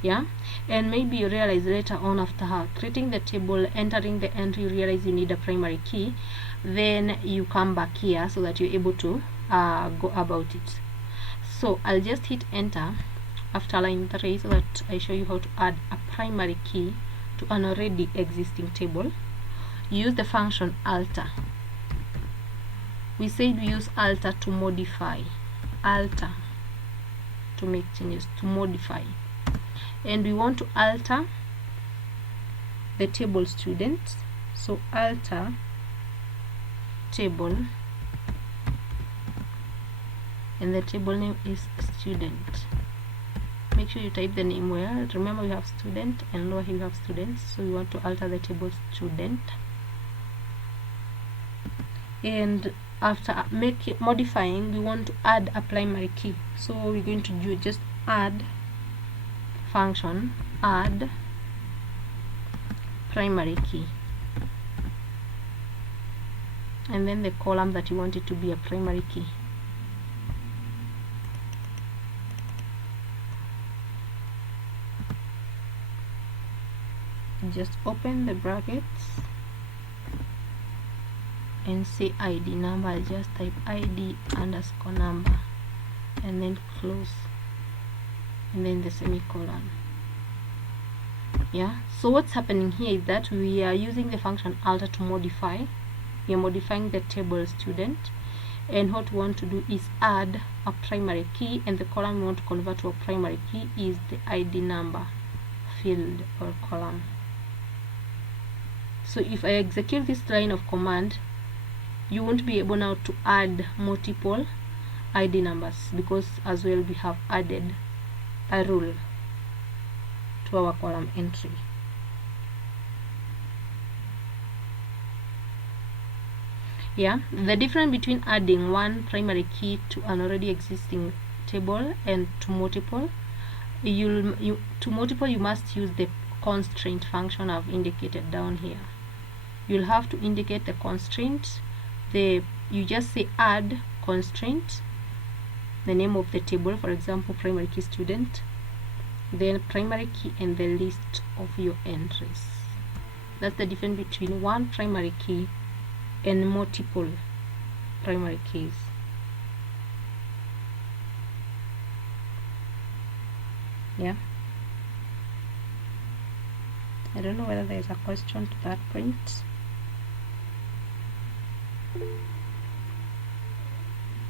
Yeah, and maybe you realize later on, after creating the table, entering the entry, you realize you need a primary key. Then you come back here so that you're able to go about it. So I'll just hit enter after line 3 so that I show you how to add a primary key to an already existing table. Use the function alter. We said we use alter to modify, alter to make changes, to modify, and we want to alter the table student. So alter table, and the table name is student. Make sure you type the name well. Remember, we have student, and lower here we have students, so we want to alter the table student. And after modifying, we want to add a primary key, so we're going to do just add function add primary key, and then the column that you want it to be a primary key. Just open the brackets and say ID number. I'll just type ID underscore number and then close, and then the semicolon. Yeah, so what's happening here is that we are using the function alter to modify. We are modifying the table student, and what we want to do is add a primary key, and the column we want to convert to a primary key is the ID number field or column. So if I execute this line of command, you won't be able now to add multiple ID numbers, because as well we have added a rule to our column entry. Yeah, the difference between adding one primary key to an already existing table and to multiple, you must use the constraint function I've indicated down here. You'll have to indicate the constraint. You just say add constraint, the name of the table, for example primary key student, then primary key and the list of your entries. That's the difference between one primary key and multiple primary keys. Yeah, I don't know whether there's a question to that point.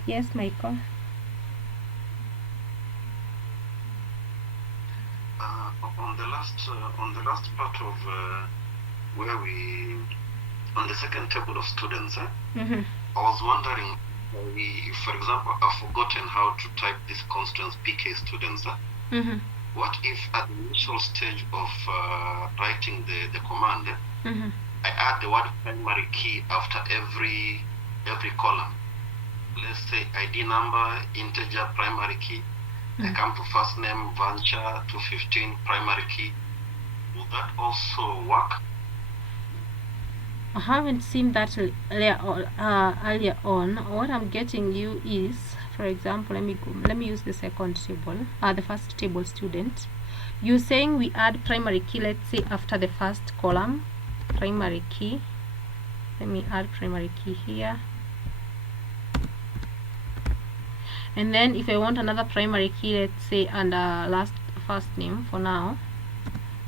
Yes, Michael. On the last part of where we on the second table of students, I was wondering if, for example, I've forgotten how to type this constants PK students. What if at the initial stage of writing the command, I add the word primary key after every column? Let's say ID number, integer, primary key. I come to first name, Vancha, 215, primary key. Will that also work? I haven't seen that earlier on. What I'm getting you is, for example, let me use the second table, the first table student. You're saying we add primary key, let's say after the first column, primary key. Let me add primary key here. And then if I want another primary key, let's say under first name, for now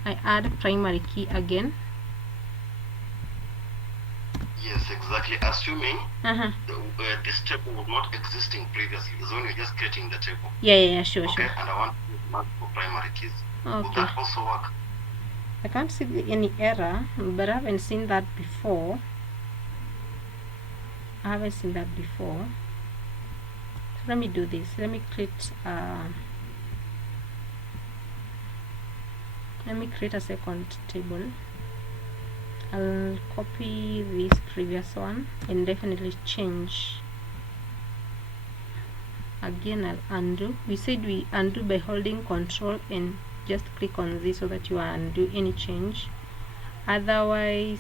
I add primary key again. Yes, exactly. Assuming this table was not existing previously, so when you're just creating the table. Yeah, sure. Okay, and I want to use multiple primary keys. Okay. Will that also work? I can't see any error, but I haven't seen that before. So let me do this. Let me create a second table. I'll copy this previous one and definitely change again I'll undo. We said we undo by holding control and just click on this so that you undo any change. Otherwise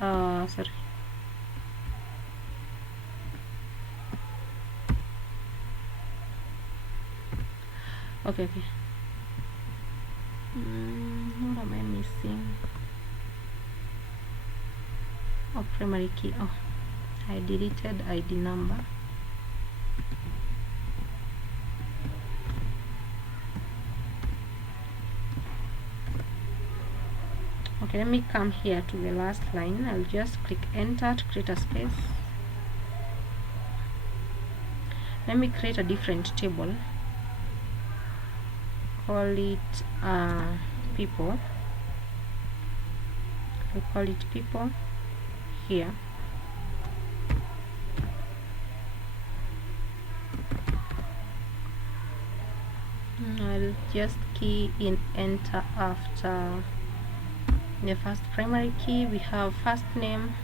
sorry, okay. What am I missing? Oh, primary key. Oh, I deleted ID number. Okay, let me come here to the last line. I'll just click enter to create a space. Let me create a different table. Call it people. We'll call it people here. I'll just key in enter after the first primary key. We have first name.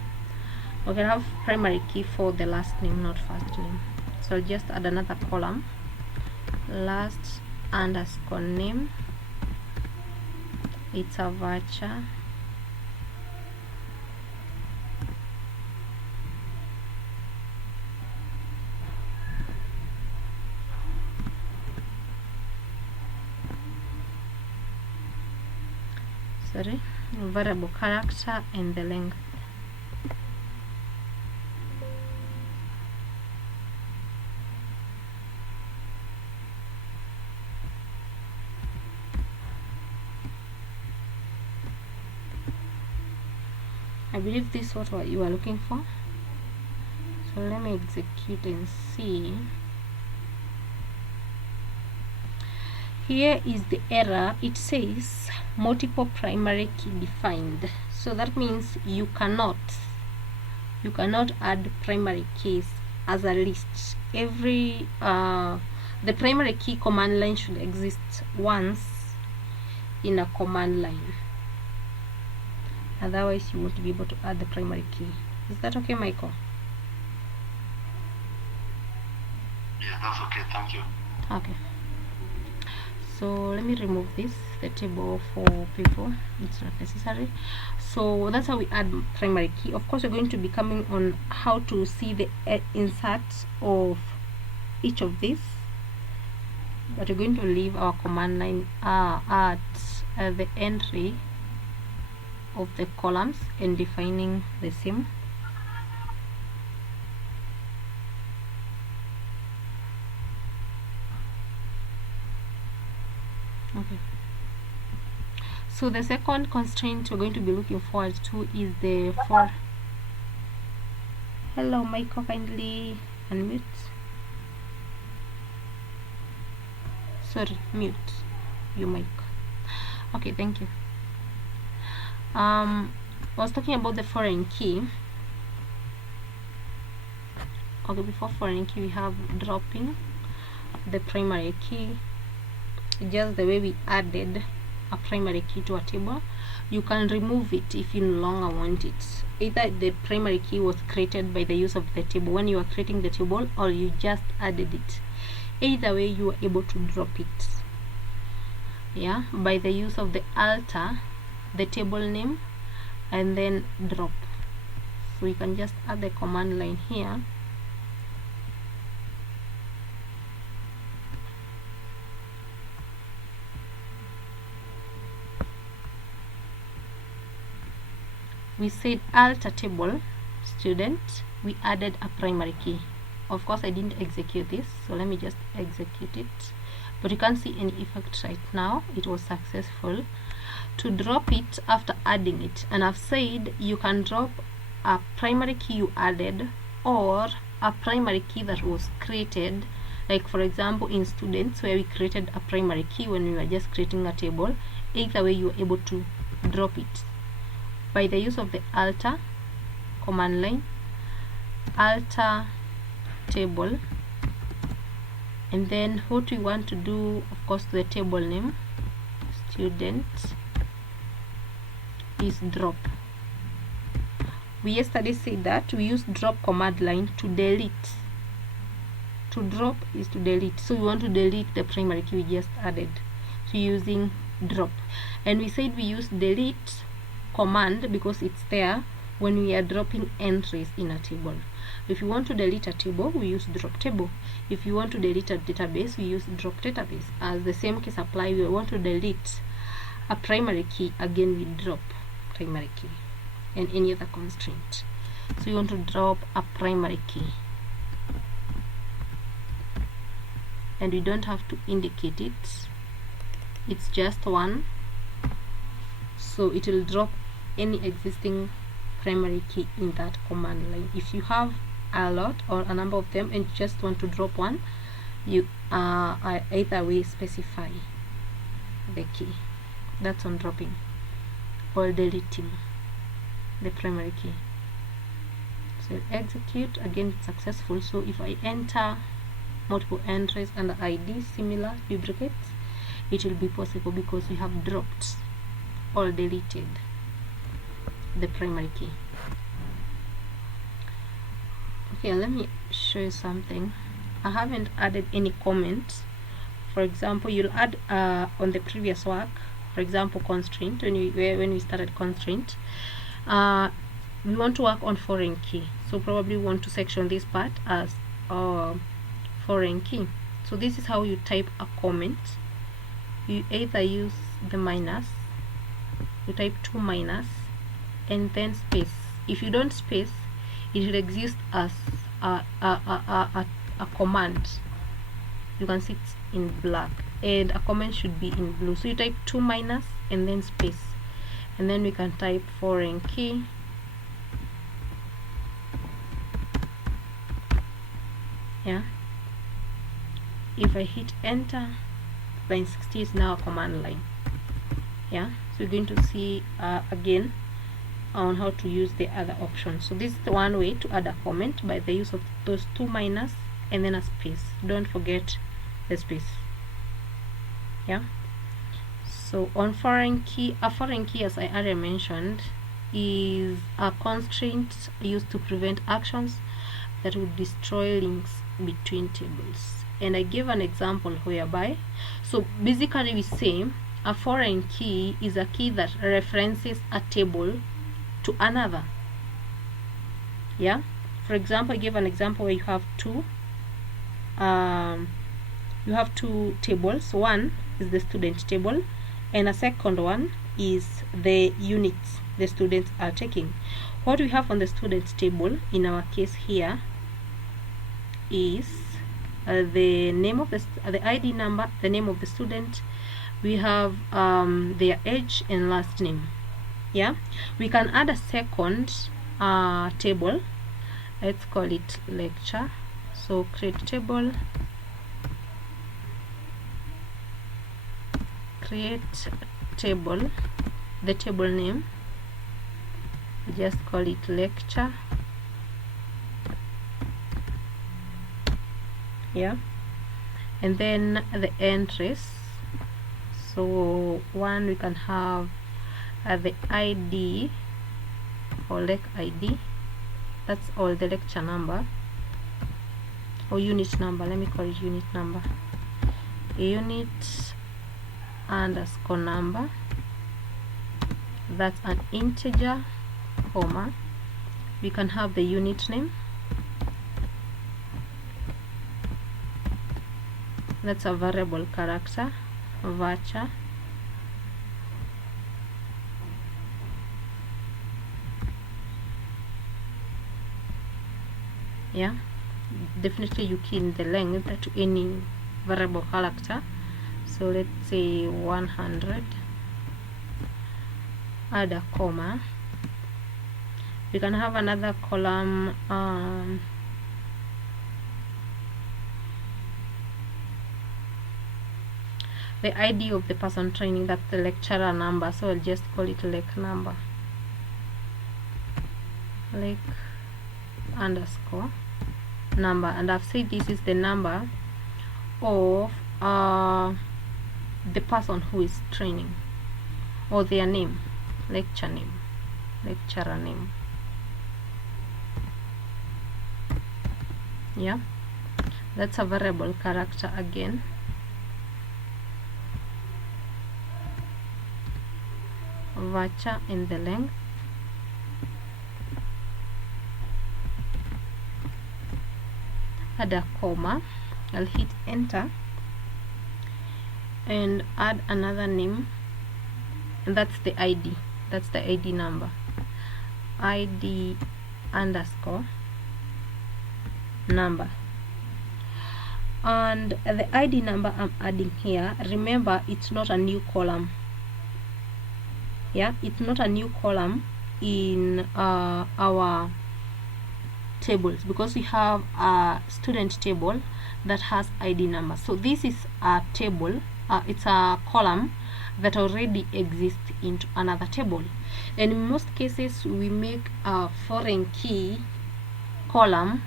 Okay, I have primary key for the last name, not first name. So I'll just add another column, last underscore name. It's a varchar. Sorry, variable character and the length. I believe this is what you are looking for. So let me execute and see. Here is the error. It says multiple primary key defined. So that means you cannot add primary keys as a list. Every the primary key command line should exist once in a command line. Otherwise you won't be able to add the primary key. Is that okay, Michael? Yeah, that's okay, thank you. Okay. So let me remove this, the table for people, it's not necessary. So that's how we add primary key. Of course, we're going to be coming on how to see the insert of each of these, but we're going to leave our command line at the entry of the columns and defining the same. Okay. So the second constraint we're going to be looking forward to is the for. Hello, Michael, kindly unmute. Sorry, mute your mic. Okay, thank you. I was talking about the foreign key. Okay, before foreign key we have dropping the primary key. Just the way we added a primary key to a table, you can remove it if you no longer want it. Either the primary key was created by the use of the table when you are creating the table, or you just added it. Either way, you are able to drop it, yeah, by the use of the alter the table name and then drop. So you can just add the command line here. We said alter table student, we added a primary key. Of course, I didn't execute this, so let me just execute it. But you can't see any effect right now. It was successful. To drop it after adding it, and I've said you can drop a primary key you added or a primary key that was created, like for example in students where we created a primary key when we were just creating a table. Either way, you are able to drop it by the use of the alter command line, alter table, and then what we want to do, of course, to the table name student is drop. We yesterday said that we use drop command line to delete To drop is to delete. So we want to delete the primary key we just added. So using drop. And we said we use delete command because it's there when we are dropping entries in a table. If you want to delete a table, we use drop table. If you want to delete a database, we use drop database. As the same case apply, we want to delete a primary key, again we drop primary key and any other constraint. So you want to drop a primary key, and we don't have to indicate it, it's just one, so it will drop any existing primary key in that command line. If you have a lot or a number of them and you just want to drop one, you either way specify the key. That's on dropping or deleting the primary key. So execute, again it's successful. So if I enter multiple entries and ID similar duplicates, it will be possible because we have dropped or deleted the primary key. Okay, let me show you something. I haven't added any comments. For example, you'll add on the previous work, for example constraint, when we started constraint, we want to work on foreign key, so probably we want to section this part as foreign key. So this is how you type a comment. You either use the minus, you type 2 minus and then space. If you don't space, it will exist as a command. You can see it's in black, and a comment should be in blue. So you type 2 minus and then space, and then we can type foreign key. Yeah, if I hit enter, line 60 is now a command line. Yeah, so you're going to see again on how to use the other options. So this is the one way to add a comment, by the use of those 2 minus and then a space. Don't forget the space. Yeah, so on foreign key, a foreign key, as I already mentioned, is a constraint used to prevent actions that would destroy links between tables. And I give an example whereby, so basically we say a foreign key is a key that references a table to another. Yeah, for example, I give an example where you have two tables. One is the student table and a second one is the units the students are taking. What we have on the student table in our case here is the name of the ID number, the name of the student. We have their age and last name. Yeah, we can add a second table. Let's call it lecture. So create table, create table, the table name, just call it lecture. Yeah, and then the entries. So one, we can have the ID or lec ID, that's all, the lecture number or unit number, let me call it unit number, unit underscore number, that's an integer, comma, we can have the unit name, that's a variable character, varchar, yeah, definitely you key in the length to any variable character. So let's say 100, add a comma. We can have another column, the ID of the person training, that's the lecturer number, so I'll just call it lec number, lec underscore number, and I've said this is the number of the person who is training, or their name, lecture name, lecturer name. Yeah, That's a variable character again. Varchar in the length. Add a comma. I'll hit enter and add another name, and that's the ID. That's the ID number. ID underscore number. And the ID number I'm adding here, remember, it's not a new column. Yeah, it's not a new column in our tables, because we have a student table that has ID number. So this is a table, it's a column that already exists into another table, and in most cases we make a foreign key column.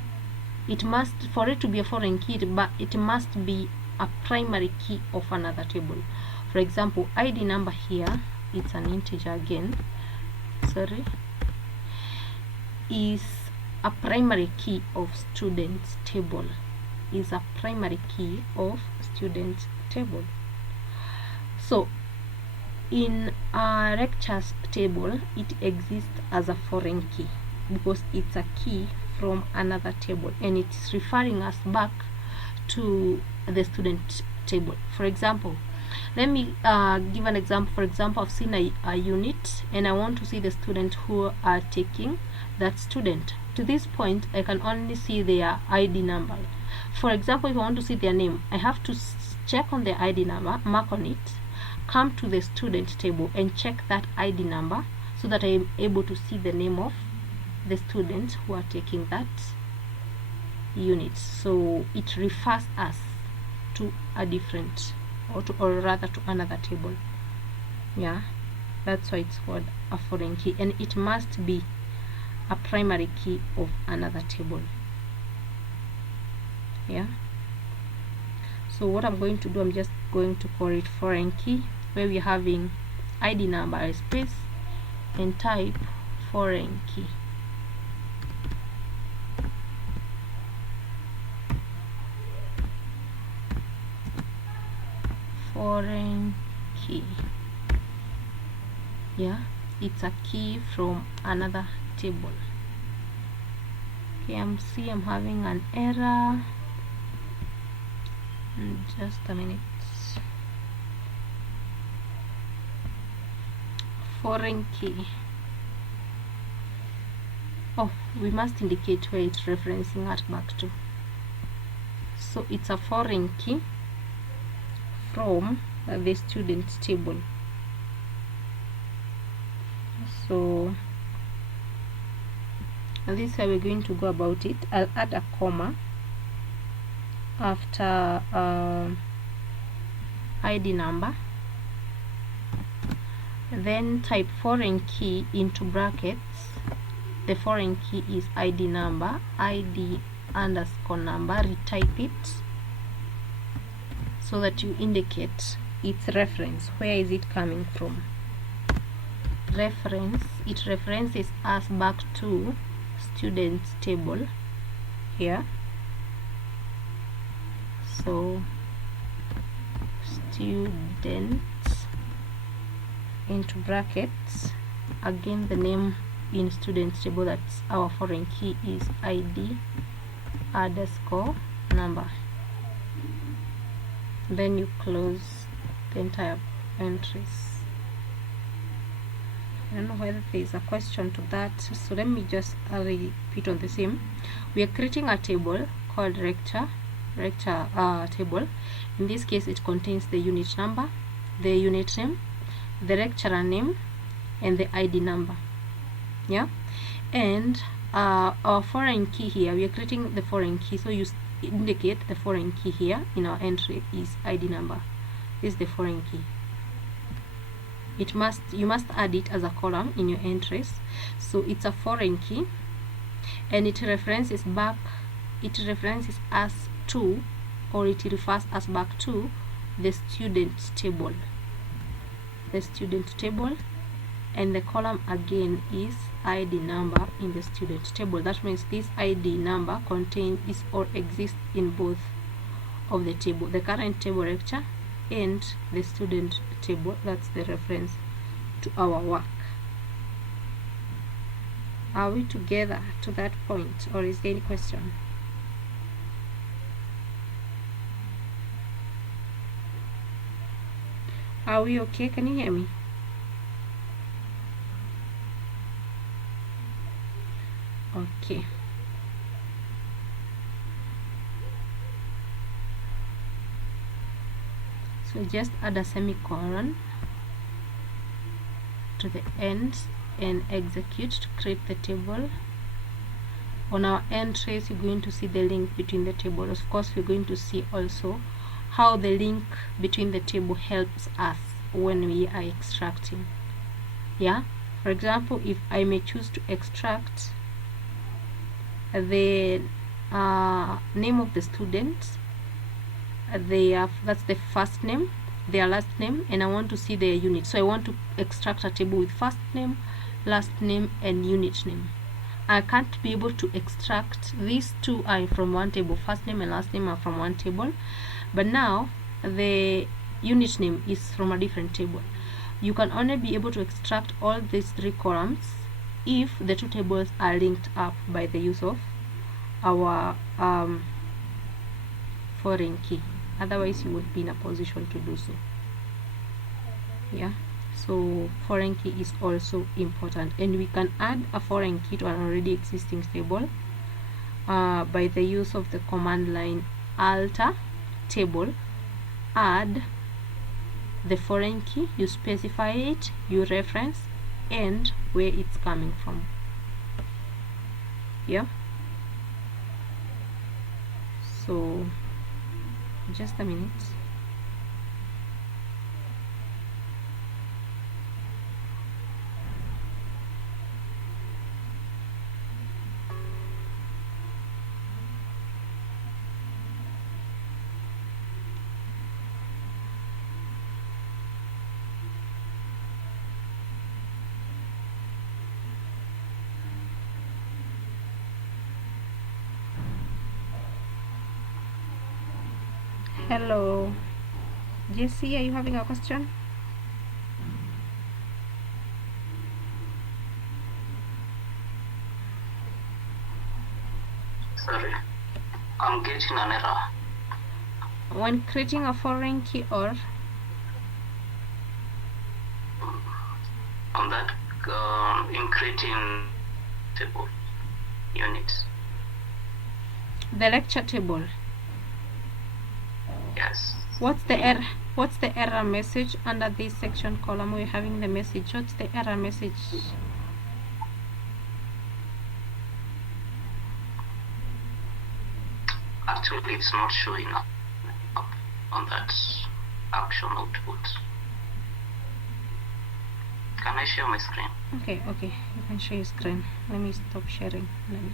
It must, for it to be a foreign key, but it must be a primary key of another table. For example, ID number here, it's an integer again, sorry, is a primary key of students table, is a primary key of students table. So in a lectures table, it exists as a foreign key because it's a key from another table, and it's referring us back to the student table. For example, let me give an example. For example, I've seen a unit and I want to see the student who are taking that student. To this point, I can only see their ID number. For example, if I want to see their name, I have to check on the ID number, mark on it, come to the student table and check that ID number so that I am able to see the name of the students who are taking that unit. So it refers us to a different, or rather to another table. Yeah, that's why it's called a foreign key, and it must be a primary key of another table. Yeah, so what I'm going to do, I'm just going to call it foreign key, where we're having ID number space and type foreign key. Foreign key. Yeah, it's a key from another table. Okay, I'm having an error. Just a minute. Foreign key. Oh, we must indicate where it's referencing at back to. So it's a foreign key from the student table. So this is how we're going to go about it. I'll add a comma after ID number, then type foreign key into brackets. The foreign key is ID number, ID underscore number. Retype it so that you indicate its reference. Where is it coming from? Reference, it references us back to students table here. So student into brackets, again the name in students table, that's our foreign key, is ID underscore number. Then you close the entire entries. I don't know whether there is a question to that, so let me just repeat on the same. We are creating a table called lecture table. In this case, it contains the unit number, the unit name, the lecturer name, and the ID number. Yeah, and our foreign key here, we are creating the foreign key, so you indicate the foreign key here in our entry is ID number. This is the foreign key. You must add it as a column in your entries. So it's a foreign key, and it references us to, or it refers us back to the student table. The student table, and the column again is ID number in the student table. That means this ID number contains or exists in both of the table, the current table lecture and the student table. That's the reference to our work. Are we together to that point, or is there any question? Are we okay? Can you hear me? Okay. So just add a semicolon to the end and execute to create the table. On our end trace, you're going to see the link between the tables. Of course, we're going to see also how the link between the table helps us when we are extracting. Yeah, for example, if I may choose to extract the name of the student, that's the first name, their last name, and I want to see their unit. So I want to extract a table with first name, last name, and unit name. I can't be able to extract these two are from one table, first name and last name are from one table, but now the unit name is from a different table. You can only be able to extract all these three columns if the two tables are linked up by the use of our foreign key. Otherwise you won't be in a position to do so. Yeah, so foreign key is also important, and we can add a foreign key to an already existing table by the use of the command line alter table, add the foreign key, you specify it, you reference, and where it's coming from. Yeah, so just a minute. Hello, Jessie, are you having a question? Sorry, I'm getting an error. When creating a foreign key or? On that, in creating table units. The lecture table. Yes. What's the error message under this section column? We're having the message. What's the error message? Actually, it's not showing up on that action output. Can I share my screen? Okay, you can share your screen. Let me stop sharing. Let me.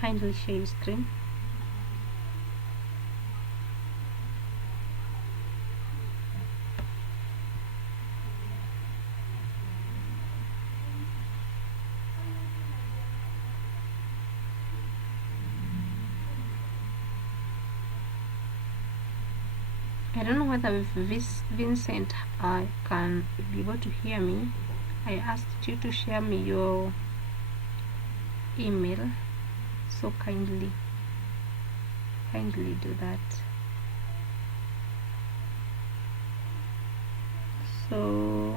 Kindly share your screen. I don't know whether with Vincent can be able to hear me. I asked you to share me your email, so kindly do that. So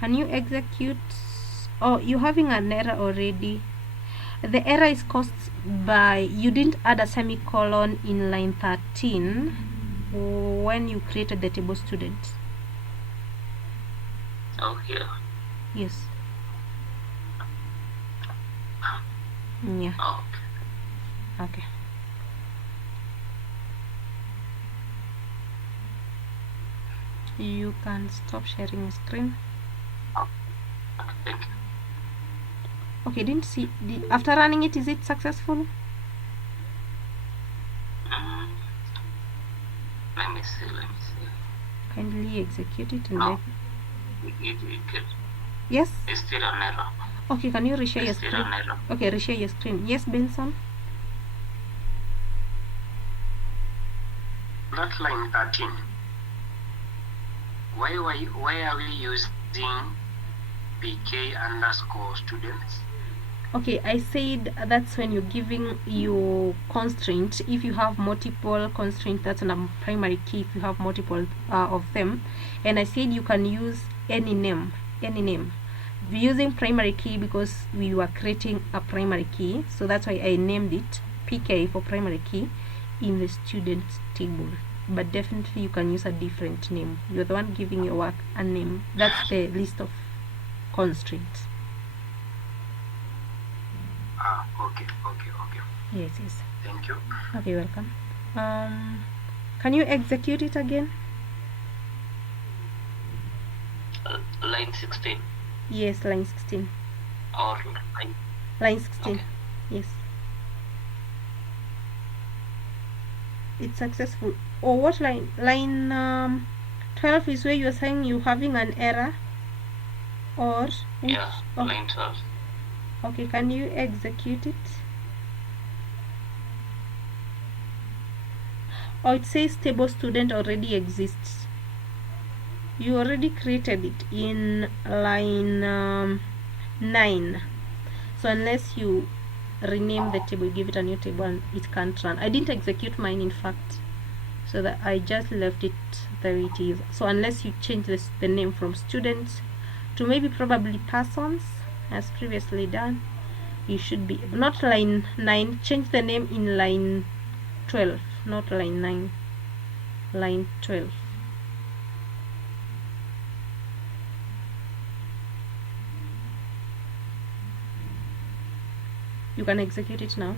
can you execute? Oh, you're having an error already. The error is caused by you didn't add a semicolon in line 13 when you created the table student. Okay. Yes. Yeah. Okay. You can stop sharing your screen. Thank you. Okay, didn't see. After running it, is it successful? kindly execute it and No. let It yes. is still an error. Okay, can you reshare your It's still screen? an error. Okay, reshare your screen. Yes, Benson. That line 13. Why are we using PK underscore students? Okay, I said that's when you're giving your constraint. If you have multiple constraints, that's a primary key. If you have multiple of them, and I said you can use any name. We're using primary key because we were creating a primary key, so that's why I named it PK for primary key in the students table. But definitely you can use a different name. You're the one giving your work a name. That's the list of constraints. Okay. Yes. Thank you. Okay, welcome. Can you execute it again? Line 16. Yes, line 16. Or Line 16. Okay. Yes. It's successful. Or what line? Line 12 is where you're saying you're having an error? Or which? Yeah, line 12. Okay, can you execute it? Oh, it says table student already exists. You already created it in line 9. So unless you rename the table, give it a new table, and it can't run. I didn't execute mine, in fact, so that I just left it the way it is. So unless you change the name from students to maybe probably persons, as previously done, you should be not line 9. Change the name in line 12, not line 9, line 12. You can execute it now.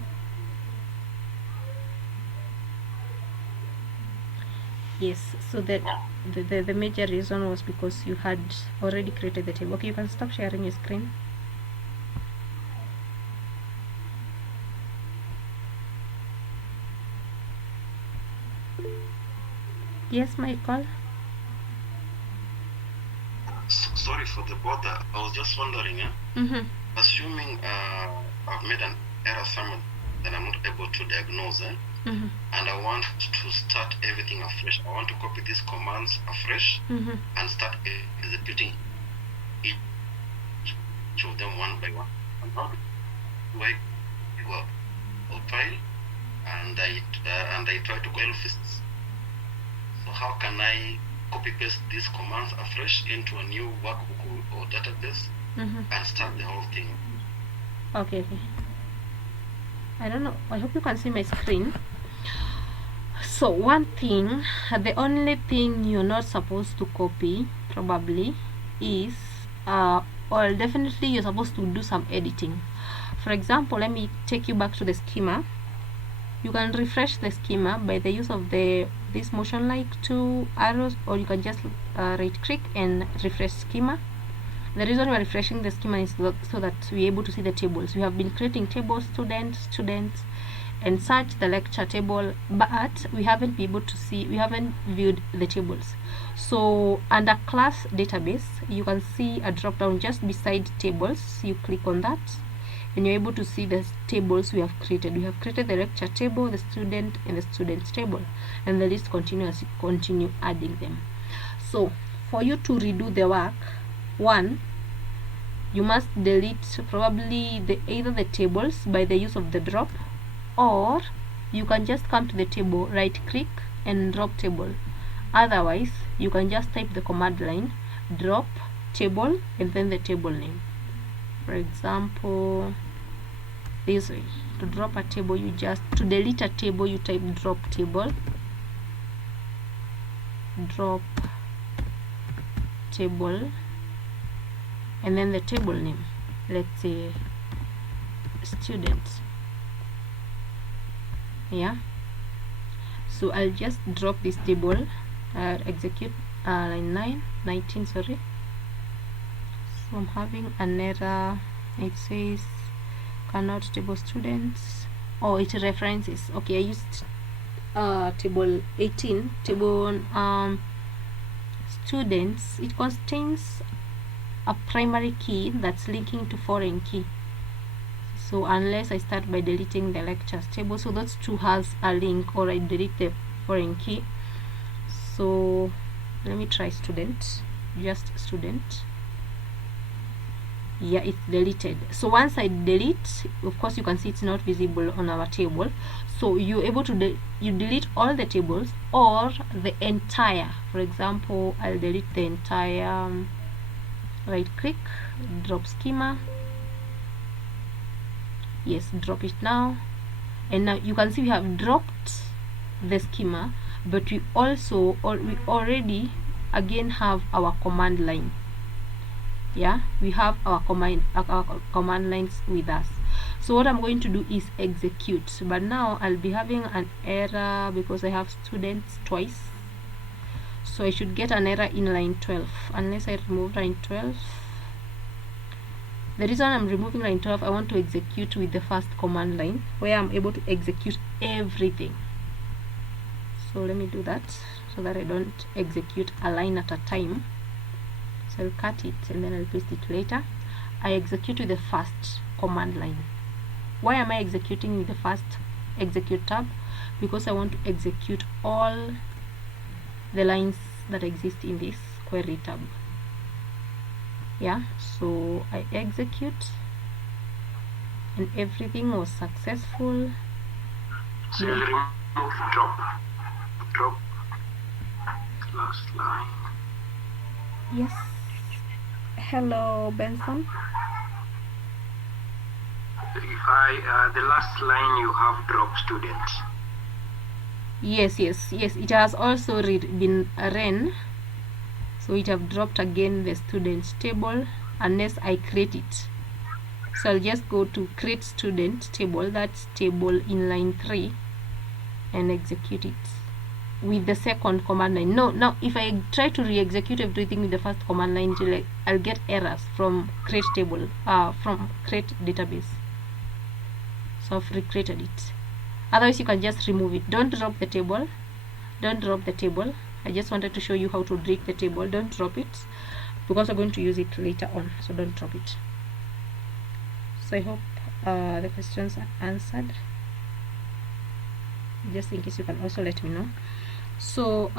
Yes, so that the major reason was because you had already created the table. Okay, you can stop sharing your screen. Yes, Michael. Sorry for the bother. I was just wondering, assuming I've made an error somewhere that I'm not able to diagnose, and I want to start everything afresh. I want to copy these commands afresh and start executing each of them one by one. And how do I go file and I try to call fists? So how can I copy paste these commands afresh into a new workbook or database and start the whole thing? Okay. I don't know. I hope you can see my screen. So one thing, the only thing you're not supposed to copy probably is or definitely you're supposed to do some editing. For example, let me take you back to the schema. You can refresh the schema by the use of this motion like 2 arrows, or you can just right click and refresh schema. The reason we're refreshing the schema is so that we're able to see the tables. We have been creating tables, students, and such, the lecture table, but we haven't been able to see, we haven't viewed the tables. So under class database, you can see a drop down just beside tables. You click on that and you're able to see the tables we have created. We have created the lecture table, the student, and the students table, and the list continues. Continue adding them. So for you to redo the work, one, you must delete probably either the tables by the use of the drop, or you can just come to the table, right click and drop table. Otherwise you can just type the command line drop table and then the table name. For example, this way, to drop a table, to delete a table, you type drop table, and then the table name, let's say students. Yeah, so I'll just drop this table, execute line 19, sorry. So I'm having an error. It says cannot table students. Oh, it references. Okay, I used table 18, table students, it contains a primary key that's linking to foreign key. So unless I start by deleting the lectures table, so those two has a link, or I delete the foreign key. So let me try student, just student. Yeah, it's deleted. So once I delete, of course you can see it's not visible on our table. So you're able to you delete all the tables or the entire. For example, I'll delete the entire. Right click, drop schema. Yes, drop it now. And now you can see we have dropped the schema, but we already again have our command line. Yeah, we have our command lines with us. So what I'm going to do is execute, but now I'll be having an error because I have students twice. So I should get an error in line 12 unless I remove line 12. The reason I'm removing line 12, I want to execute with the first command line where I'm able to execute everything. So let me do that so that I don't execute a line at a time. So I'll cut it and then I'll paste it later. I execute with the first command line. Why am I executing with the first execute tab? Because I want to execute all the lines that exist in this query tab. Yeah, so I execute and everything was successful. So you'll remove drop last line. Yes. Hello, Benson. If the last line you have drop students. Yes, it has also been ran, so it have dropped again the student table unless I create it. So I'll just go to create student table, that's table in line 3, and execute it with the second command line. Now if I try to re-execute everything with the first command line, I'll get errors from create table, from create database. So I've recreated it. Otherwise you can just remove it. Don't drop the table. I just wanted to show you how to delete the table. Don't drop it because I'm going to use it later on, so don't drop it. So I hope the questions are answered. Just in case, you can also let me know. So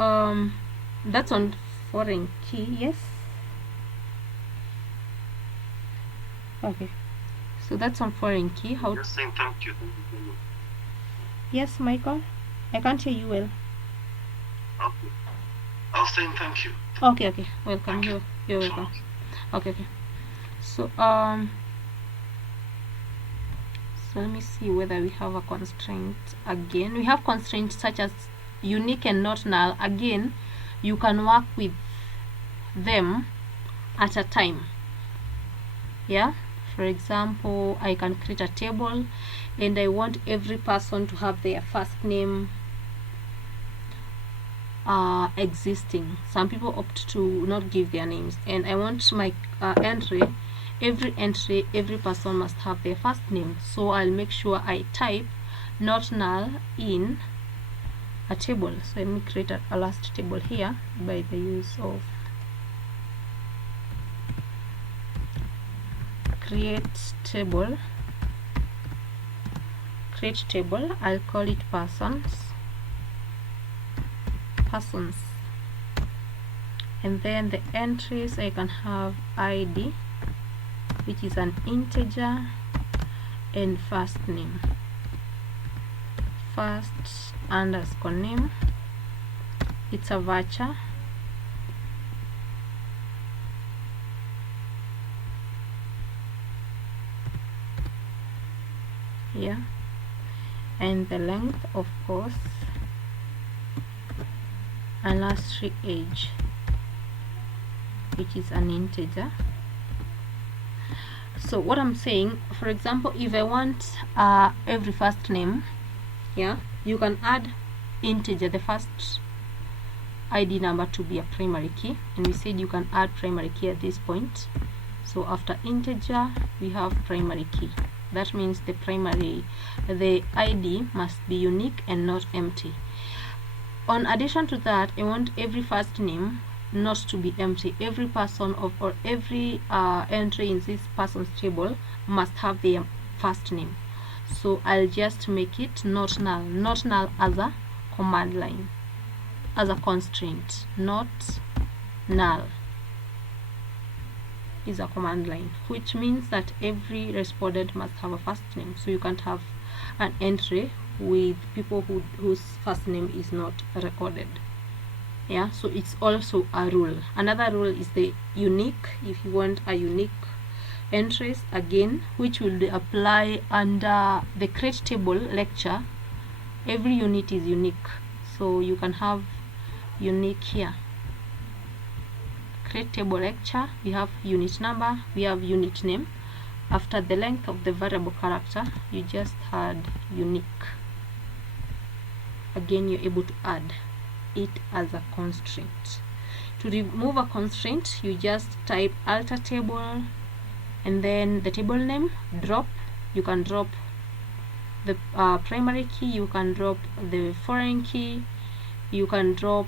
that's on foreign key. Yes, okay, so that's on foreign key. How Just saying thank you. Yes, Michael, I can't hear you well. Okay. I was saying thank you. Okay, welcome. You're welcome. Okay. So so let me see whether we have a constraint. Again, we have constraints such as unique and not null. Again, you can work with them at a time. Yeah, for example, I can create a table and I want every person to have their first name existing. Some people opt to not give their names, and I want my every entry, every person must have their first name. So I'll make sure I type not null in a table. So let me create a last table here by the use of create table. I'll call it persons, and then the entries I can have ID, which is an integer, and first name, first underscore name, it's a varchar, yeah, and the length, of course, and lastly age, which is an integer. So what I'm saying, for example, if I want every first name, yeah, you can add integer, the first ID number, to be a primary key, and we said you can add primary key at this point. So after integer we have primary key. That means the ID must be unique and not empty. On addition to that, I want every first name not to be empty. Every person or every entry in this person's table must have their first name. So I'll just make it not null as a command line, as a constraint. Not null is a command line, which means that every respondent must have a first name. So you can't have an entry with people whose first name is not recorded. Yeah, so it's also a rule. Another rule is the unique. If you want a unique entries, again, which will apply under the create table lecture, every unit is unique, so you can have unique here. Create table lecture, we have unit number, we have unit name. After the length of the variable character, you just add unique. Again, you're able to add it as a constraint. To remove a constraint, you just type alter table and then the table name, drop. You can drop the primary key, you can drop the foreign key, you can drop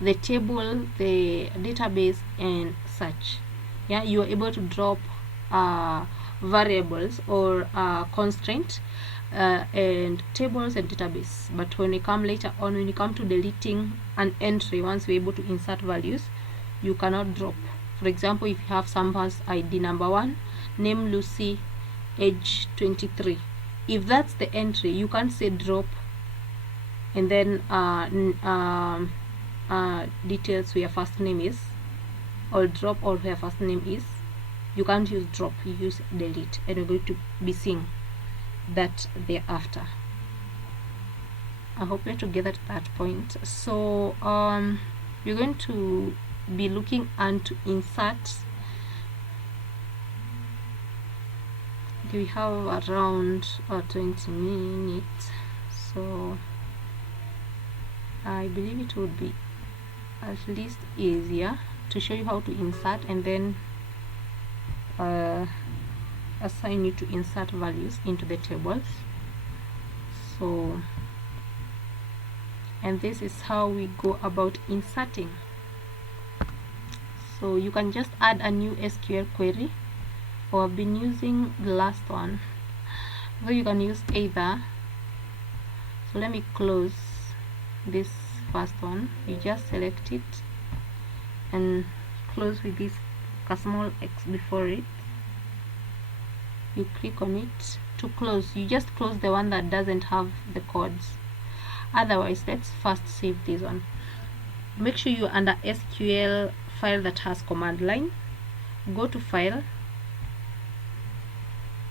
the table, the database, and such. Yeah, you are able to drop variables or constraint and tables and database. But when you come later on, when you come to deleting an entry, once you're able to insert values, you cannot drop. For example, if you have someone's ID number 1, name Lucy, age 23, if that's the entry, you can't say drop and then details where first name is, or drop or where first name is. You can't use drop, you use delete, and you're going to be seeing that thereafter. I hope you're together at that point. So you're going to be looking into insert. Okay, we have around 20 minutes, so I believe it would be at least easier to show you how to insert and then assign you to insert values into the tables. So, and this is how we go about inserting. So you can just add a new SQL query, or I've been using the last one, so you can use either. So let me close this first one. You just select it and close with this a small X before it. You click on it to close. You just close the one that doesn't have the codes. Otherwise, let's first save this one. Make sure you're under SQL file that has command line. Go to file,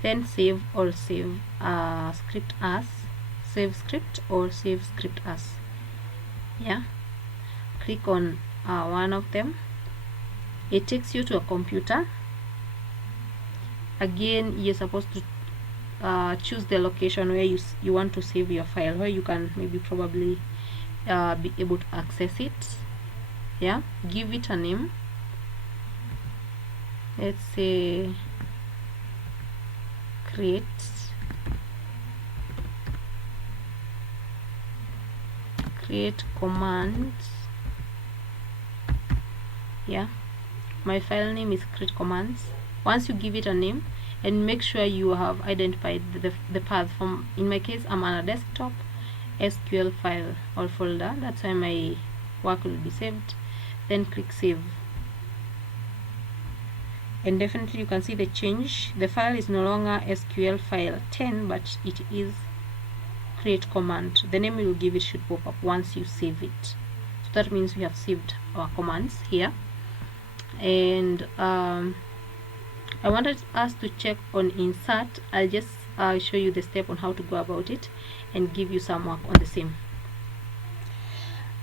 then save or save script as, save script or save script as. Yeah, click on one of them. It takes you to a computer. Again, you're supposed to choose the location where you want to save your file, where you can maybe probably be able to access it. Yeah, give it a name. Let's say create commands. Yeah, my file name is create commands. Once you give it a name, and make sure you have identified the path. From, in my case, I'm on a desktop SQL file or folder, that's why my work will be saved. Then click save, and definitely you can see the change. The file is no longer SQL file 10, but it is create command. The name you will give it should pop up once you save it. So that means we have saved our commands here. And I wanted us to check on insert. I'll just show you the step on how to go about it and give you some work on the same.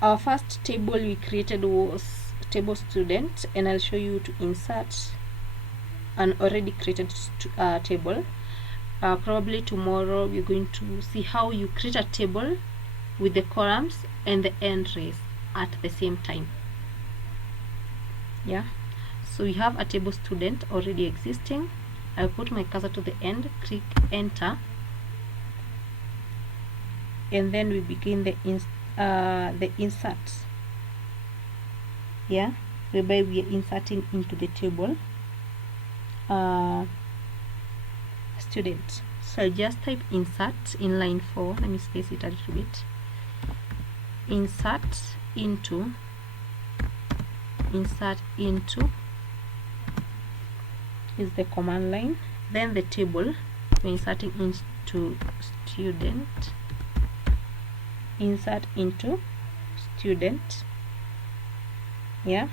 Our first table we created was table student, and I'll show you to insert an already created table. Probably tomorrow we're going to see how you create a table with the columns and the entries at the same time. Yeah, so we have a table student already existing. I'll put my cursor to the end, click enter, and then we begin the insert. yeah, whereby we are inserting into the table student. So I'll just type insert in line 4. Let me space it a little bit. Insert into is the command line. Then the table, we're inserting into student, insert into student, yeah,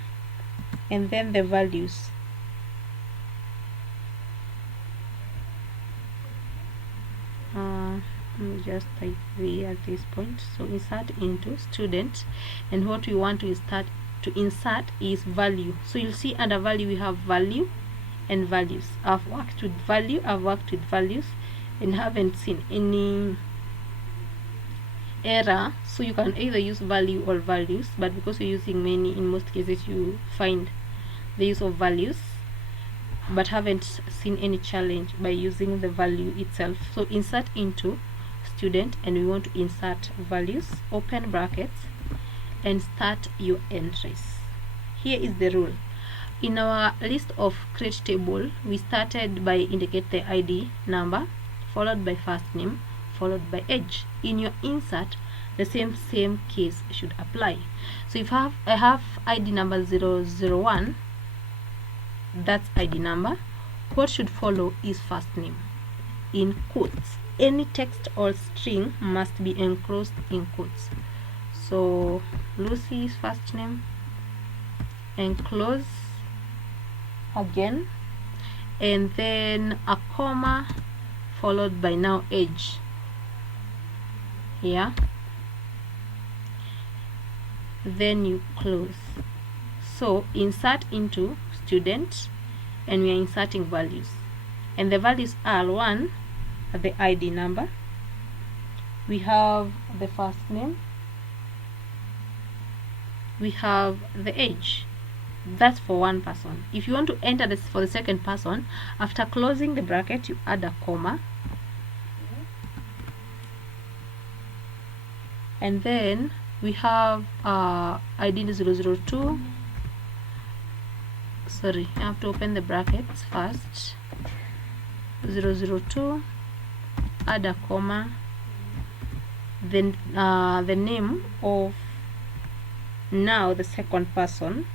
and then the values. Let me just type V at this point. So insert into student, and what we want to insert is value. So you'll see under value we have value and values. I've worked with value, I've worked with values, and haven't seen any error. So you can either use value or values, but because you're using many, in most cases you find the use of values, but haven't seen any challenge by using the value itself. So insert into student, and we want to insert values, open brackets, and start your entries. Here is the rule. In our list of create table, we started by indicate the ID number, followed by first name, followed by age. In your insert, the same case should apply. So if I have ID number 001, that's ID number. What should follow is first name in quotes. Any text or string must be enclosed in quotes. So Lucy's first name, enclose again, and then a comma followed by now age, yeah, then you close. So insert into student, and we are inserting values, and the values are one, the ID number, we have the first name, we have the age. That's for one person. If you want to enter this for the second person, after closing the bracket you add a comma, and then we have ID 002. Sorry, I have to open the brackets first. 002, add a comma, then the name of now the second person,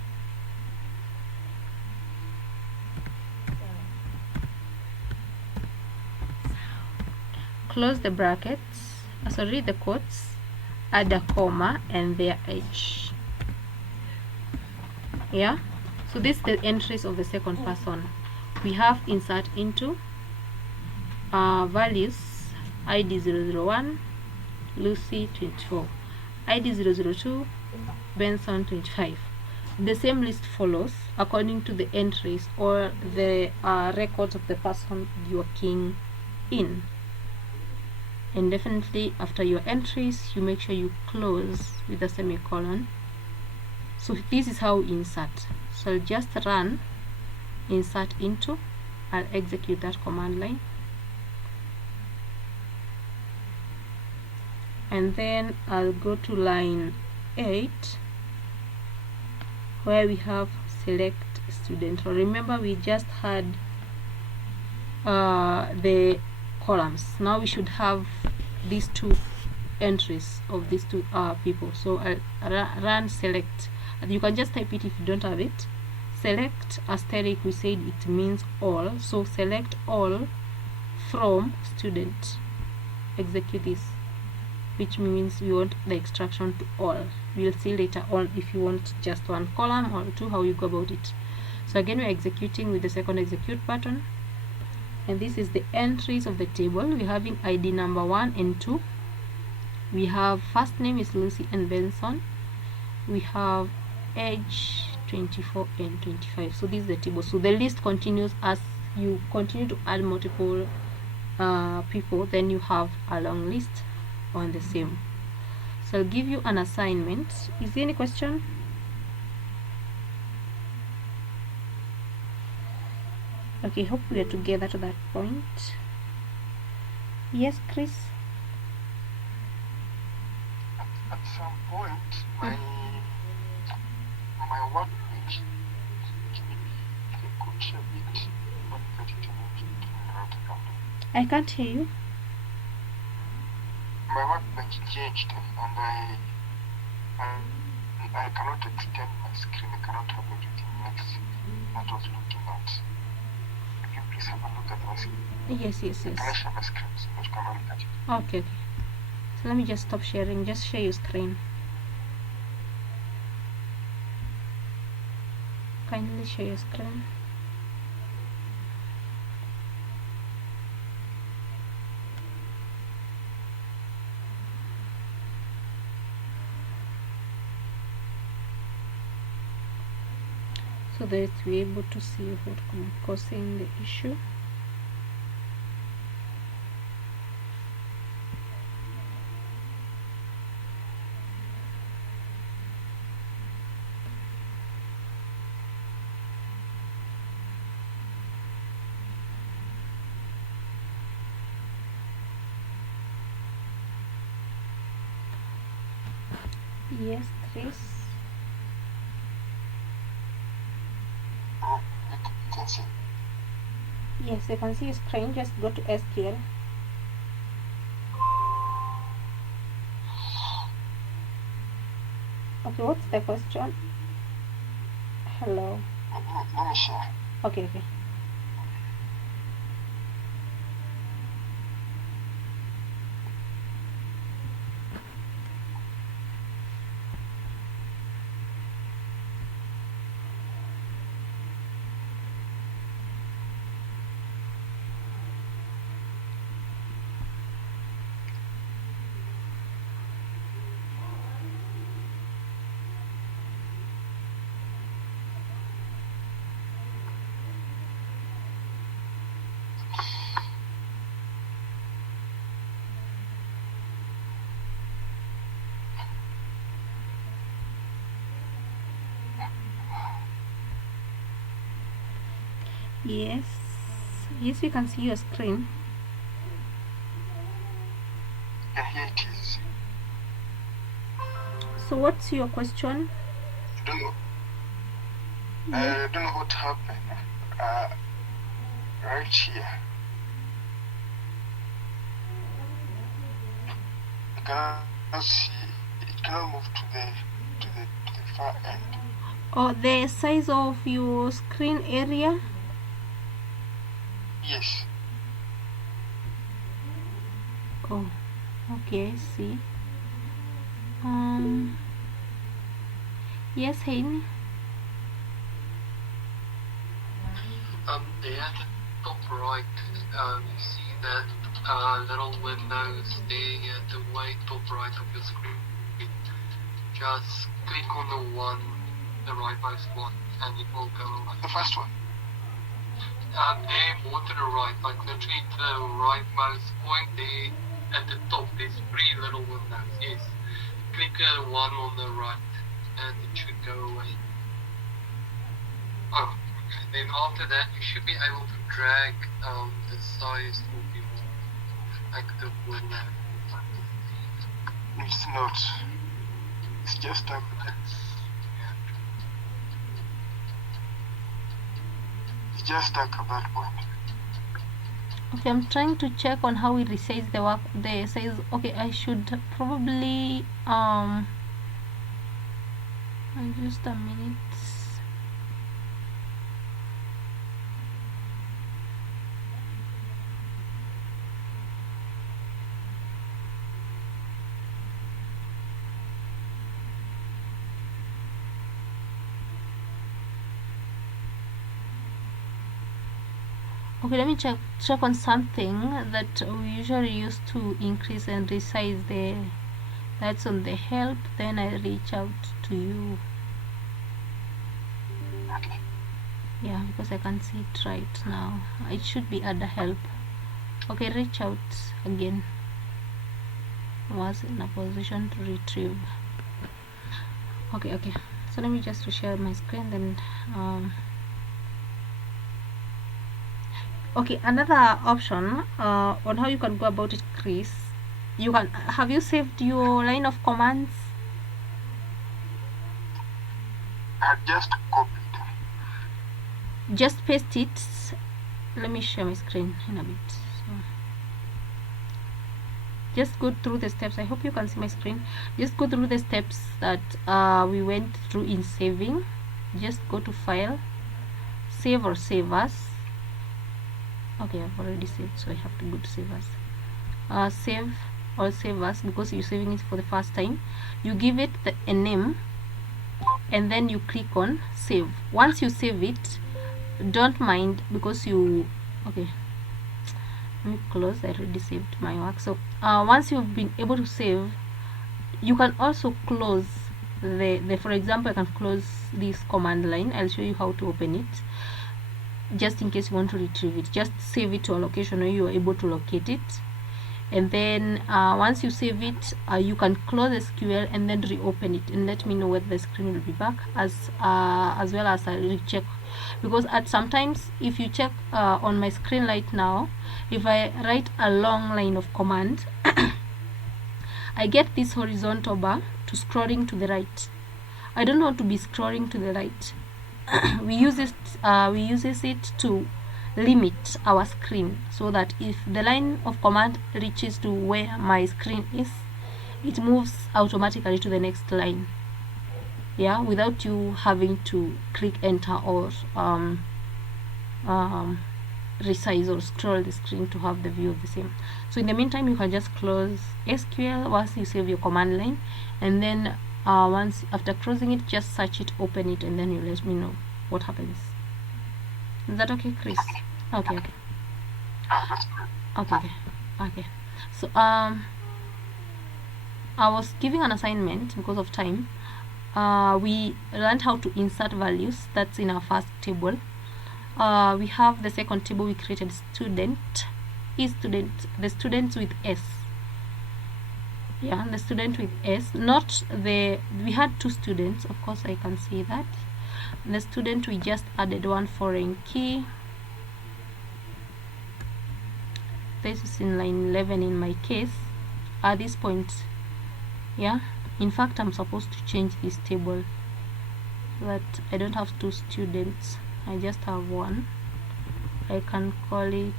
close the brackets, sorry, the quotes, add a comma, and their age, yeah. So this is the entries of the second person. We have insert into values, ID 001, Lucy 24, ID 002, Benson 25. The same list follows according to the entries or the records of the person you are keying in. And definitely after your entries, you make sure you close with a semicolon. So this is how we insert. So I'll just run insert into, I'll execute that command line, and then I'll go to line 8 where we have select student. Remember we just had the columns. Now we should have these two entries of these two people. So I'll run select. You can just type it if you don't have it. Select asterisk, we said it means all, so select all from student. Execute this, which means we want the extraction to all. We'll see later on if you want just one column or two, how you go about it. So again, we're executing with the second execute button, and this is the entries of the table. We're having ID number 1 and 2. We have first name is Lucy and Benson. We have age 24 and 25. So this is the table. So the list continues as you continue to add multiple people, then you have a long list on the same. So I'll give you an assignment. Is there any question? Okay, hope we are together to that point. Yes, Chris? At some point, my my work page, maybe if I could share it, what is that it I can't hear you. My work page changed and I cannot extend my screen. I cannot have everything next that I was looking at. Can you please have a look at my screen? Yes. Can I share my screen so that you can look at it? Okay. So let me just stop sharing. Just share your screen. Kindly share your screen. So that we're able to see what causing the issue. Yes, Chris. Oh, you can see. Yes, you can see your screen. Just go to SQL. Okay, what's the question? Hello. Let me share. Okay. Yes, you can see your screen. Yeah, here it is. So what's your question? I don't know. I don't know what happened. Right here. You cannot see. It cannot move to the far end. Oh, the size of your screen area? Yes. Oh, okay, I see. Yes, Hayden. There at the top right, you see that little window staying at the way top right of your screen. Just click on the one, the rightmost one, and it will go away. The first one. There, more to the right, like literally to the rightmost point there at the top, there's 3 little windows. Yes. Click the one on the right, and it should go away. Oh, okay. Then after that, you should be able to drag the size of your active window. It's not. It's just a. It's just stuck at that point. Okay, I'm trying to check on how we resize the size. Okay, I should probably just a minute. Okay, let me check on something that we usually use to increase and resize that's on the help. Then I reach out to you. Okay. Yeah, because I can see it right now. It should be under help. Okay, reach out again. Was in a position to retrieve. Okay. So let me just share my screen. Then okay, another option on how you can go about it, Chris. You can have you saved your line of commands? I just copied. Just paste it. Let me share my screen in a bit. So just go through the steps. I hope you can see my screen. Just go through the steps that we went through in saving. Just go to file, save or save as. Okay, I've already saved, so I have to go to save as. Save or save as, because you're saving it for the first time. You give it a name and then you click on save. Once you save it, don't mind because you okay, let me close. I already saved my work. So once you've been able to save, you can also close the for example, I can close this command line. I'll show you how to open it just in case you want to retrieve it. Just save it to a location where you are able to locate it, and then once you save it, you can close SQL and then reopen it and let me know whether the screen will be back, as well as I recheck, because at sometimes if you check on my screen right now, if I write a long line of command I get this horizontal bar to scrolling to the right. I don't want to be scrolling to the right. we use it to limit our screen, so that if the line of command reaches to where my screen is, it moves automatically to the next line, yeah, without you having to click enter or resize or scroll the screen to have the view of the same. So in the meantime, you can just close SQL once you save your command line, and then once after closing it, just search it, open it, and then you let me know what happens. Is that okay, Chris? Okay. That's good. Okay. So I was giving an assignment because of time. We learned how to insert values. That's in our first table. We have the second table. We created the students with S. Yeah, the student with S, not the, we had two students, of course I can see that. The student, we just added one foreign key. This is in line 11 in my case at this point. Yeah, in fact I'm supposed to change this table so that I don't have two students, I just have one. I can call it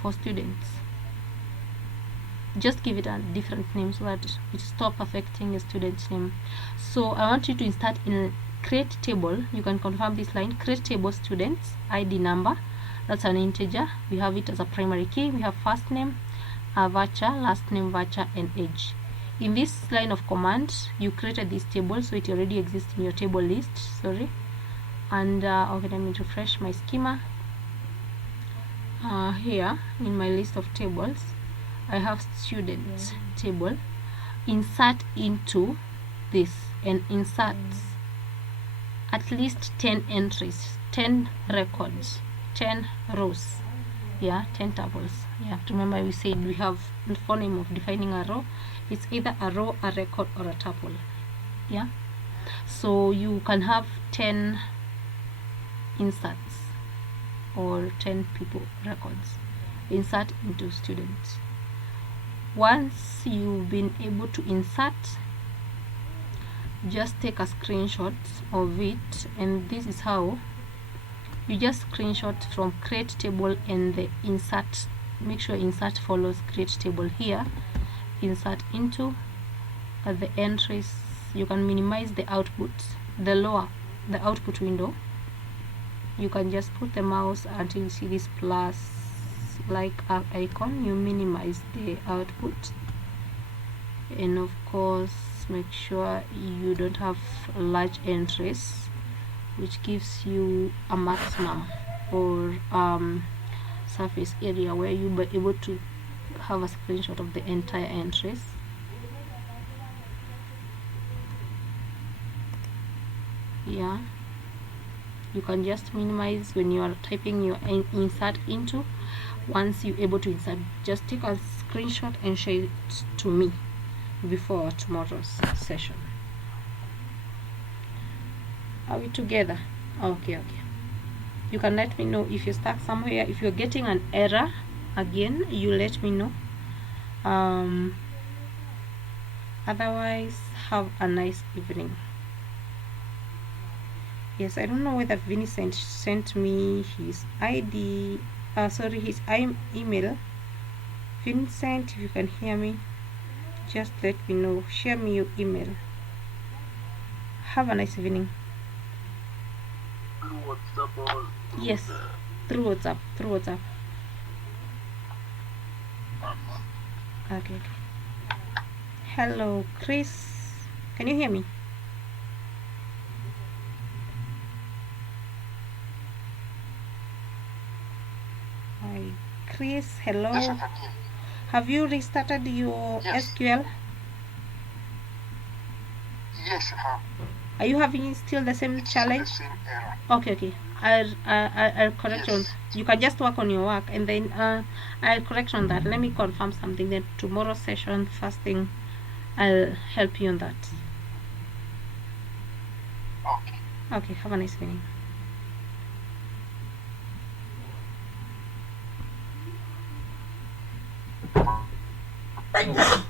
for students. Just give it a different name so that it stop affecting the student's name. So I want you to insert in create table. You can confirm this line, create table students ID number, that's an integer. We have it as a primary key. We have first name varchar, last name varchar, and age. In this line of command, you created this table, so it already exists in your table list. Sorry. And okay, let me refresh my schema. Here in my list of tables, I have students table. Insert into this and insert at least 10 entries, 10 records, 10 rows. Yeah, 10 tables. Yeah, remember we said we have the phoneme of defining a row. It's either a row, a record, or a tuple. Yeah, so you can have 10 inserts or 10 people records. Insert into students. Once you've been able to insert, just take a screenshot of it, and this is how you just screenshot from create table and the insert. Make sure insert follows create table here. Insert into the entries. You can minimize the output, the output window. You can just put the mouse until you see this plus like icon. You minimize the output, and of course make sure you don't have large entries, which gives you a maximum or surface area where you'll be able to have a screenshot of the entire entries. Yeah, you can just minimize when you are typing your insert into. Once you're able to insert, just take a screenshot and share it to me before tomorrow's session. Are we together? Okay. You can let me know if you're stuck somewhere, if you're getting an error again, you let me know. Otherwise, have a nice evening. Yes, I don't know whether Vincent sent me his ID, sorry, his email. Vincent, if you can hear me, just let me know. Share me your email. Have a nice evening. Through WhatsApp or through Yes, through WhatsApp. Okay. Hello, Chris. Can you hear me? Hi, Chris. Hello. Yes, I can hear you. Have you restarted your Yes. SQL? Yes, I have. Are you having still the same It's challenge? the same error. Okay. I'll correct on. Yes. You can just work on your work, and then I'll correct on that. Let me confirm something. Then tomorrow's session, first thing, I'll help you on that. Okay. Okay. Have a nice evening. Bye.